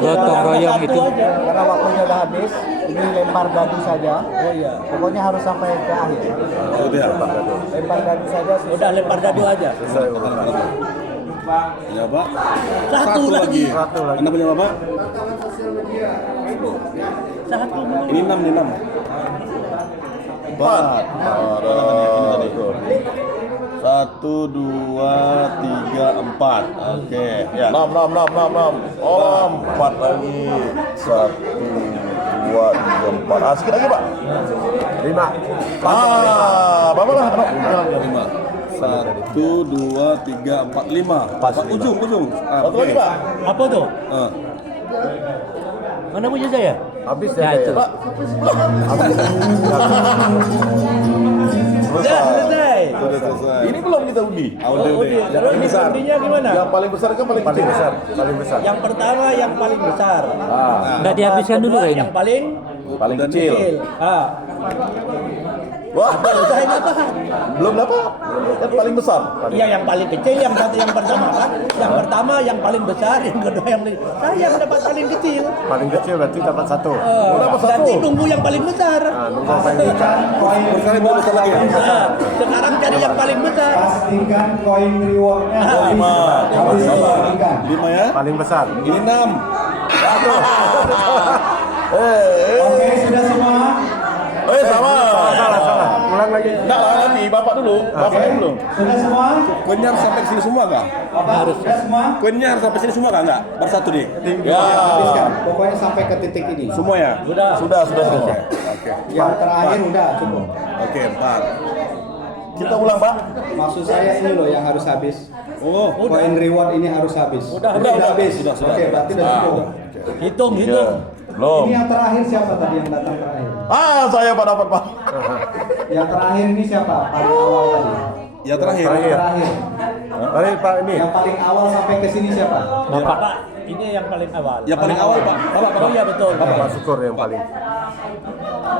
gotong royong itu. Karena waktunya udah habis, ini lempar dadu saja. Oh iya. Pokoknya harus sampai ke akhir. Udah. Lempar dadu saja. Udah lempar dadu aja. Ya Pak. Satu lagi. Anda punya Bapak? Satu. Ini 6 nih 6. 4. Ini tadi. 1, 2, 3, 4. Oke. Ya, 6. Oh, 4 lagi. 1, 2, 3, 4. Ah, sedikit lagi Pak. 5. Bapak lah. 5. 1, 2, 3, 4, 5. Ujung. Satu lagi Pak. Apa tuh? Mana punya saya? Habis Ya, ya. itu. Pak. Selesai. Sudah selesai. Ini belum kita undi. Udah. Terus ini undinya gimana? Yang paling besar kan paling Paling kecil. besar, paling besar. Yang pertama yang paling besar. Nggak dihabiskan dulu Kedua, kayaknya. yang paling Paling kecil. kecil. Wah, Saya dapat. belum dapat. Kan paling besar. Iya, yang paling kecil, yang pertama kan. Yang pertama yang paling besar, yang kedua yang paling. Saya yang dapat paling kecil. Paling kecil berarti dapat 1. Dapat 1. Nanti tunggu yang paling besar. Nunggu paling Sekali mau besar lagi. Sekarang cari yang paling besar. Pastikan koin rewardnya habis. 5. 5 ya. paling besar. Ini 6. Oke, sudah semua. Sama. Salah. Ulang lagi. Enggak lah, nanti bapak dulu. Bapak dulu. Sudah semua? Koinnya harus sampai sini semua nggak? Bapak, sudah semua? Koinnya harus sampai sini semua nggak? Baru satu nih. Ya. Habiskan. Pokoknya sampai ke titik ini. Semua ya? Sudah selesai. Oke. Yang terakhir udah cukup. Oke, 4. Kita ulang, Pak. Maksud saya ini loh yang harus habis. Oh, Koin reward ini harus habis. Udah habis. Sudah. Oke, berarti udah cukup. Hitung. Belum. Ini yang terakhir siapa tadi yang datang terakhir? Saya Pak dapat, Pak. Yang terakhir ini siapa? Paling awal tadi. ya terakhir. Terakhir. Pak ini. Yang paling awal sampai ke sini siapa? Bapak, ini yang paling awal. Yang paling awal, Pak. Oh iya betul. Pak Syukur yang paling.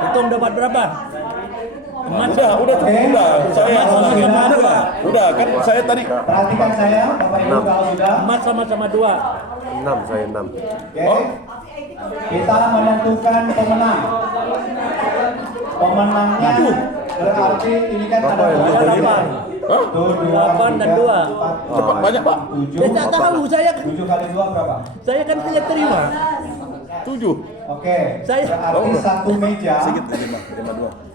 Hitung dapat berapa? Emas Udah cukup. Saya udah kan saya tadi. Perhatikan saya, Bapak Ibu kalau sudah. emas sama-sama 2. 6, saya 6. Oke. Kita menentukan pemenang. Pemenangnya berarti ini kan ada Ada 8. Tuh, 8 dan 2. Cepat banyak, Pak. 7. Saya tak tahu, saya 7 kali 2 berapa? saya kan hanya terima. 7. Oke. Saya- Berarti satu meja. Sedikit 5.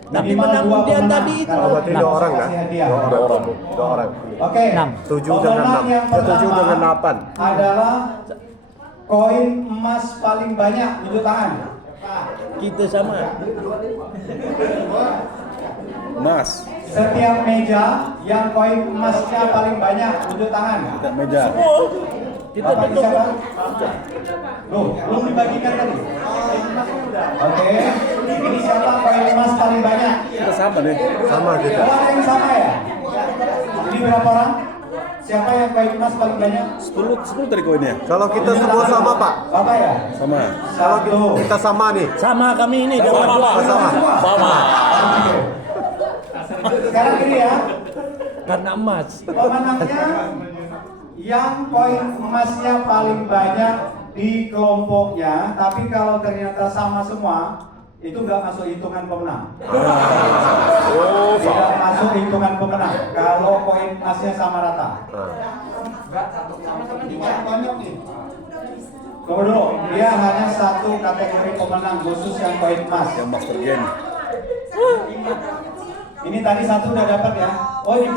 Tapi minimal menang 2 undian pemenang. tadi itu. Kalau Berarti 2 orang kan? kasih hadiah. 2 orang. Oke. 7 dengan 6. Pemenang yang 7 dengan pertama 8. adalah koin emas paling banyak. Tunjuk tangan. Kita sama. Mas, Setiap meja yang koin emasnya paling banyak. Tunjuk tangan. tidak meja. Kita Bapak ini duduk. siapa? Loh, belum dibagikan tadi. Oke. Ini siapa koin emas paling banyak? Kita sama nih. Sama kita. Oh, ada yang sama ya? Ini berapa orang? Siapa yang koin emas paling banyak? 10 tadi koinnya. Kalau kita semua sama, Pak. Bapak ya? Sama. Kalau Satu. kita sama nih. Sama kami ini dapat 2. Sama. Sekarang gini ya, Karena emas. pemenangnya yang koin emasnya paling banyak di kelompoknya, tapi kalau ternyata sama semua, itu nggak masuk hitungan pemenang. Tidak masuk hitungan pemenang kalau koin emasnya sama rata. Tunggu dulu, dia hanya satu kategori pemenang khusus yang koin emas. Yang master game. Ini tadi satu udah dapat ya. Oh ini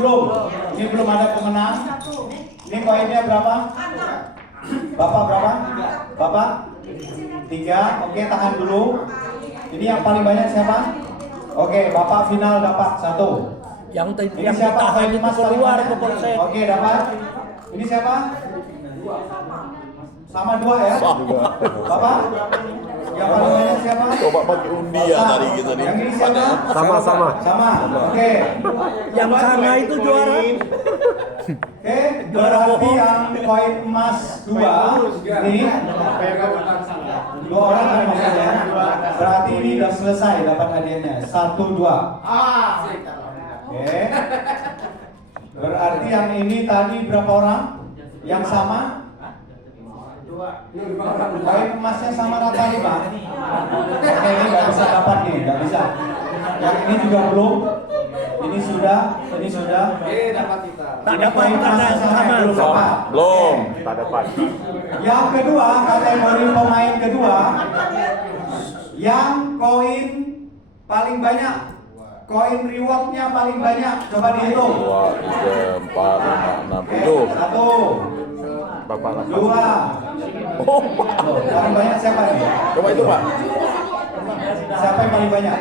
belum ada pemenang. Ini koinnya berapa? Bapak berapa? Bapak? 3. Oke, tahan dulu. Ini yang paling banyak siapa? Oke, Bapak final dapat 1. Yang Ini siapa? ditahan Koin itu emas paling keluar banyak? ke polsek. Oke, dapat. Ini siapa? Sama 2 ya? Bapak? Yang paling banyak siapa? Coba pakai undian tadi kita nih. Yang ini siapa? Sama. Sama. Oke. Yang sana itu juara. Oke, berarti yang koin emas 2 ini 2 orang kan maksudnya. Berarti ini udah selesai dapat hadiahnya 1, 2. Oke. Berarti yang ini tadi berapa orang? Yang sama? Koin emasnya sama rata 5. Oke, ini nggak bisa dapat nih, nggak bisa. Yang ini juga belum. Ini sudah. Tak Ini dapat koin emasnya sama. belum dapat. Belum. Tak dapat. Yang kedua, kategori pemain kedua, yang koin paling banyak, koin rewardnya paling banyak, coba dihitung. 2, 3, 4, 5, 6, 7. 1, Bapak 2, paling banyak siapa nih? Coba itu, Pak. Siapa yang paling banyak?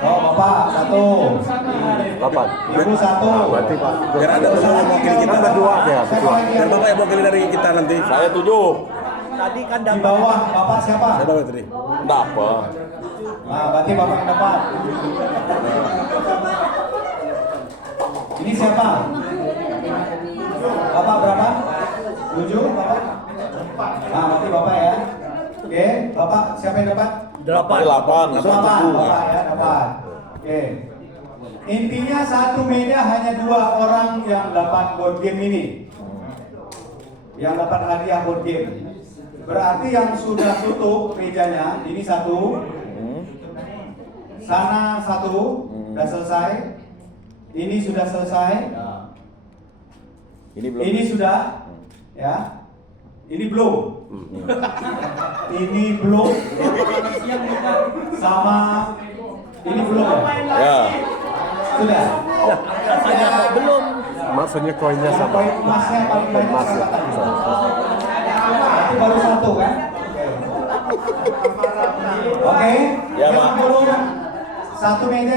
Oh, Bapak 1, 8. Ibu 1. Berarti Pak. Biar ada yang mewakili kita. Kan berdua ya, Siapa berdua. lagi Biar yang Bapak yang mewakili dari kita nanti. Saya 7. Tadi kan di dapat. bawah? Bapak siapa? Saya bawa tadi. Dapat. Nah, berarti Bapak yang dapat. Ini siapa? Bapak berapa? 7, Bapak? Nah, berarti Bapak ya. Oke, Bapak siapa yang dapat? 8. 8. 8, Bapak ya dapat. Oke. Intinya satu meja hanya 2 orang yang dapat board game ini. Yang dapat hadiah board game. Berarti yang sudah tutup mejanya, ini 1. Sana 1, sudah selesai. Ini sudah selesai. Ini belum. Ini sudah, ya. Ini belum. Ini belum. Sama ini belum. Ya. Sudah. Rasanya kok belum. Maksudnya koinnya sama. Poin emasnya paling banyak Emas ya. kesempatan. Itu baru 1 kan? Oke. Ya, Yang Pak. belum 1 meja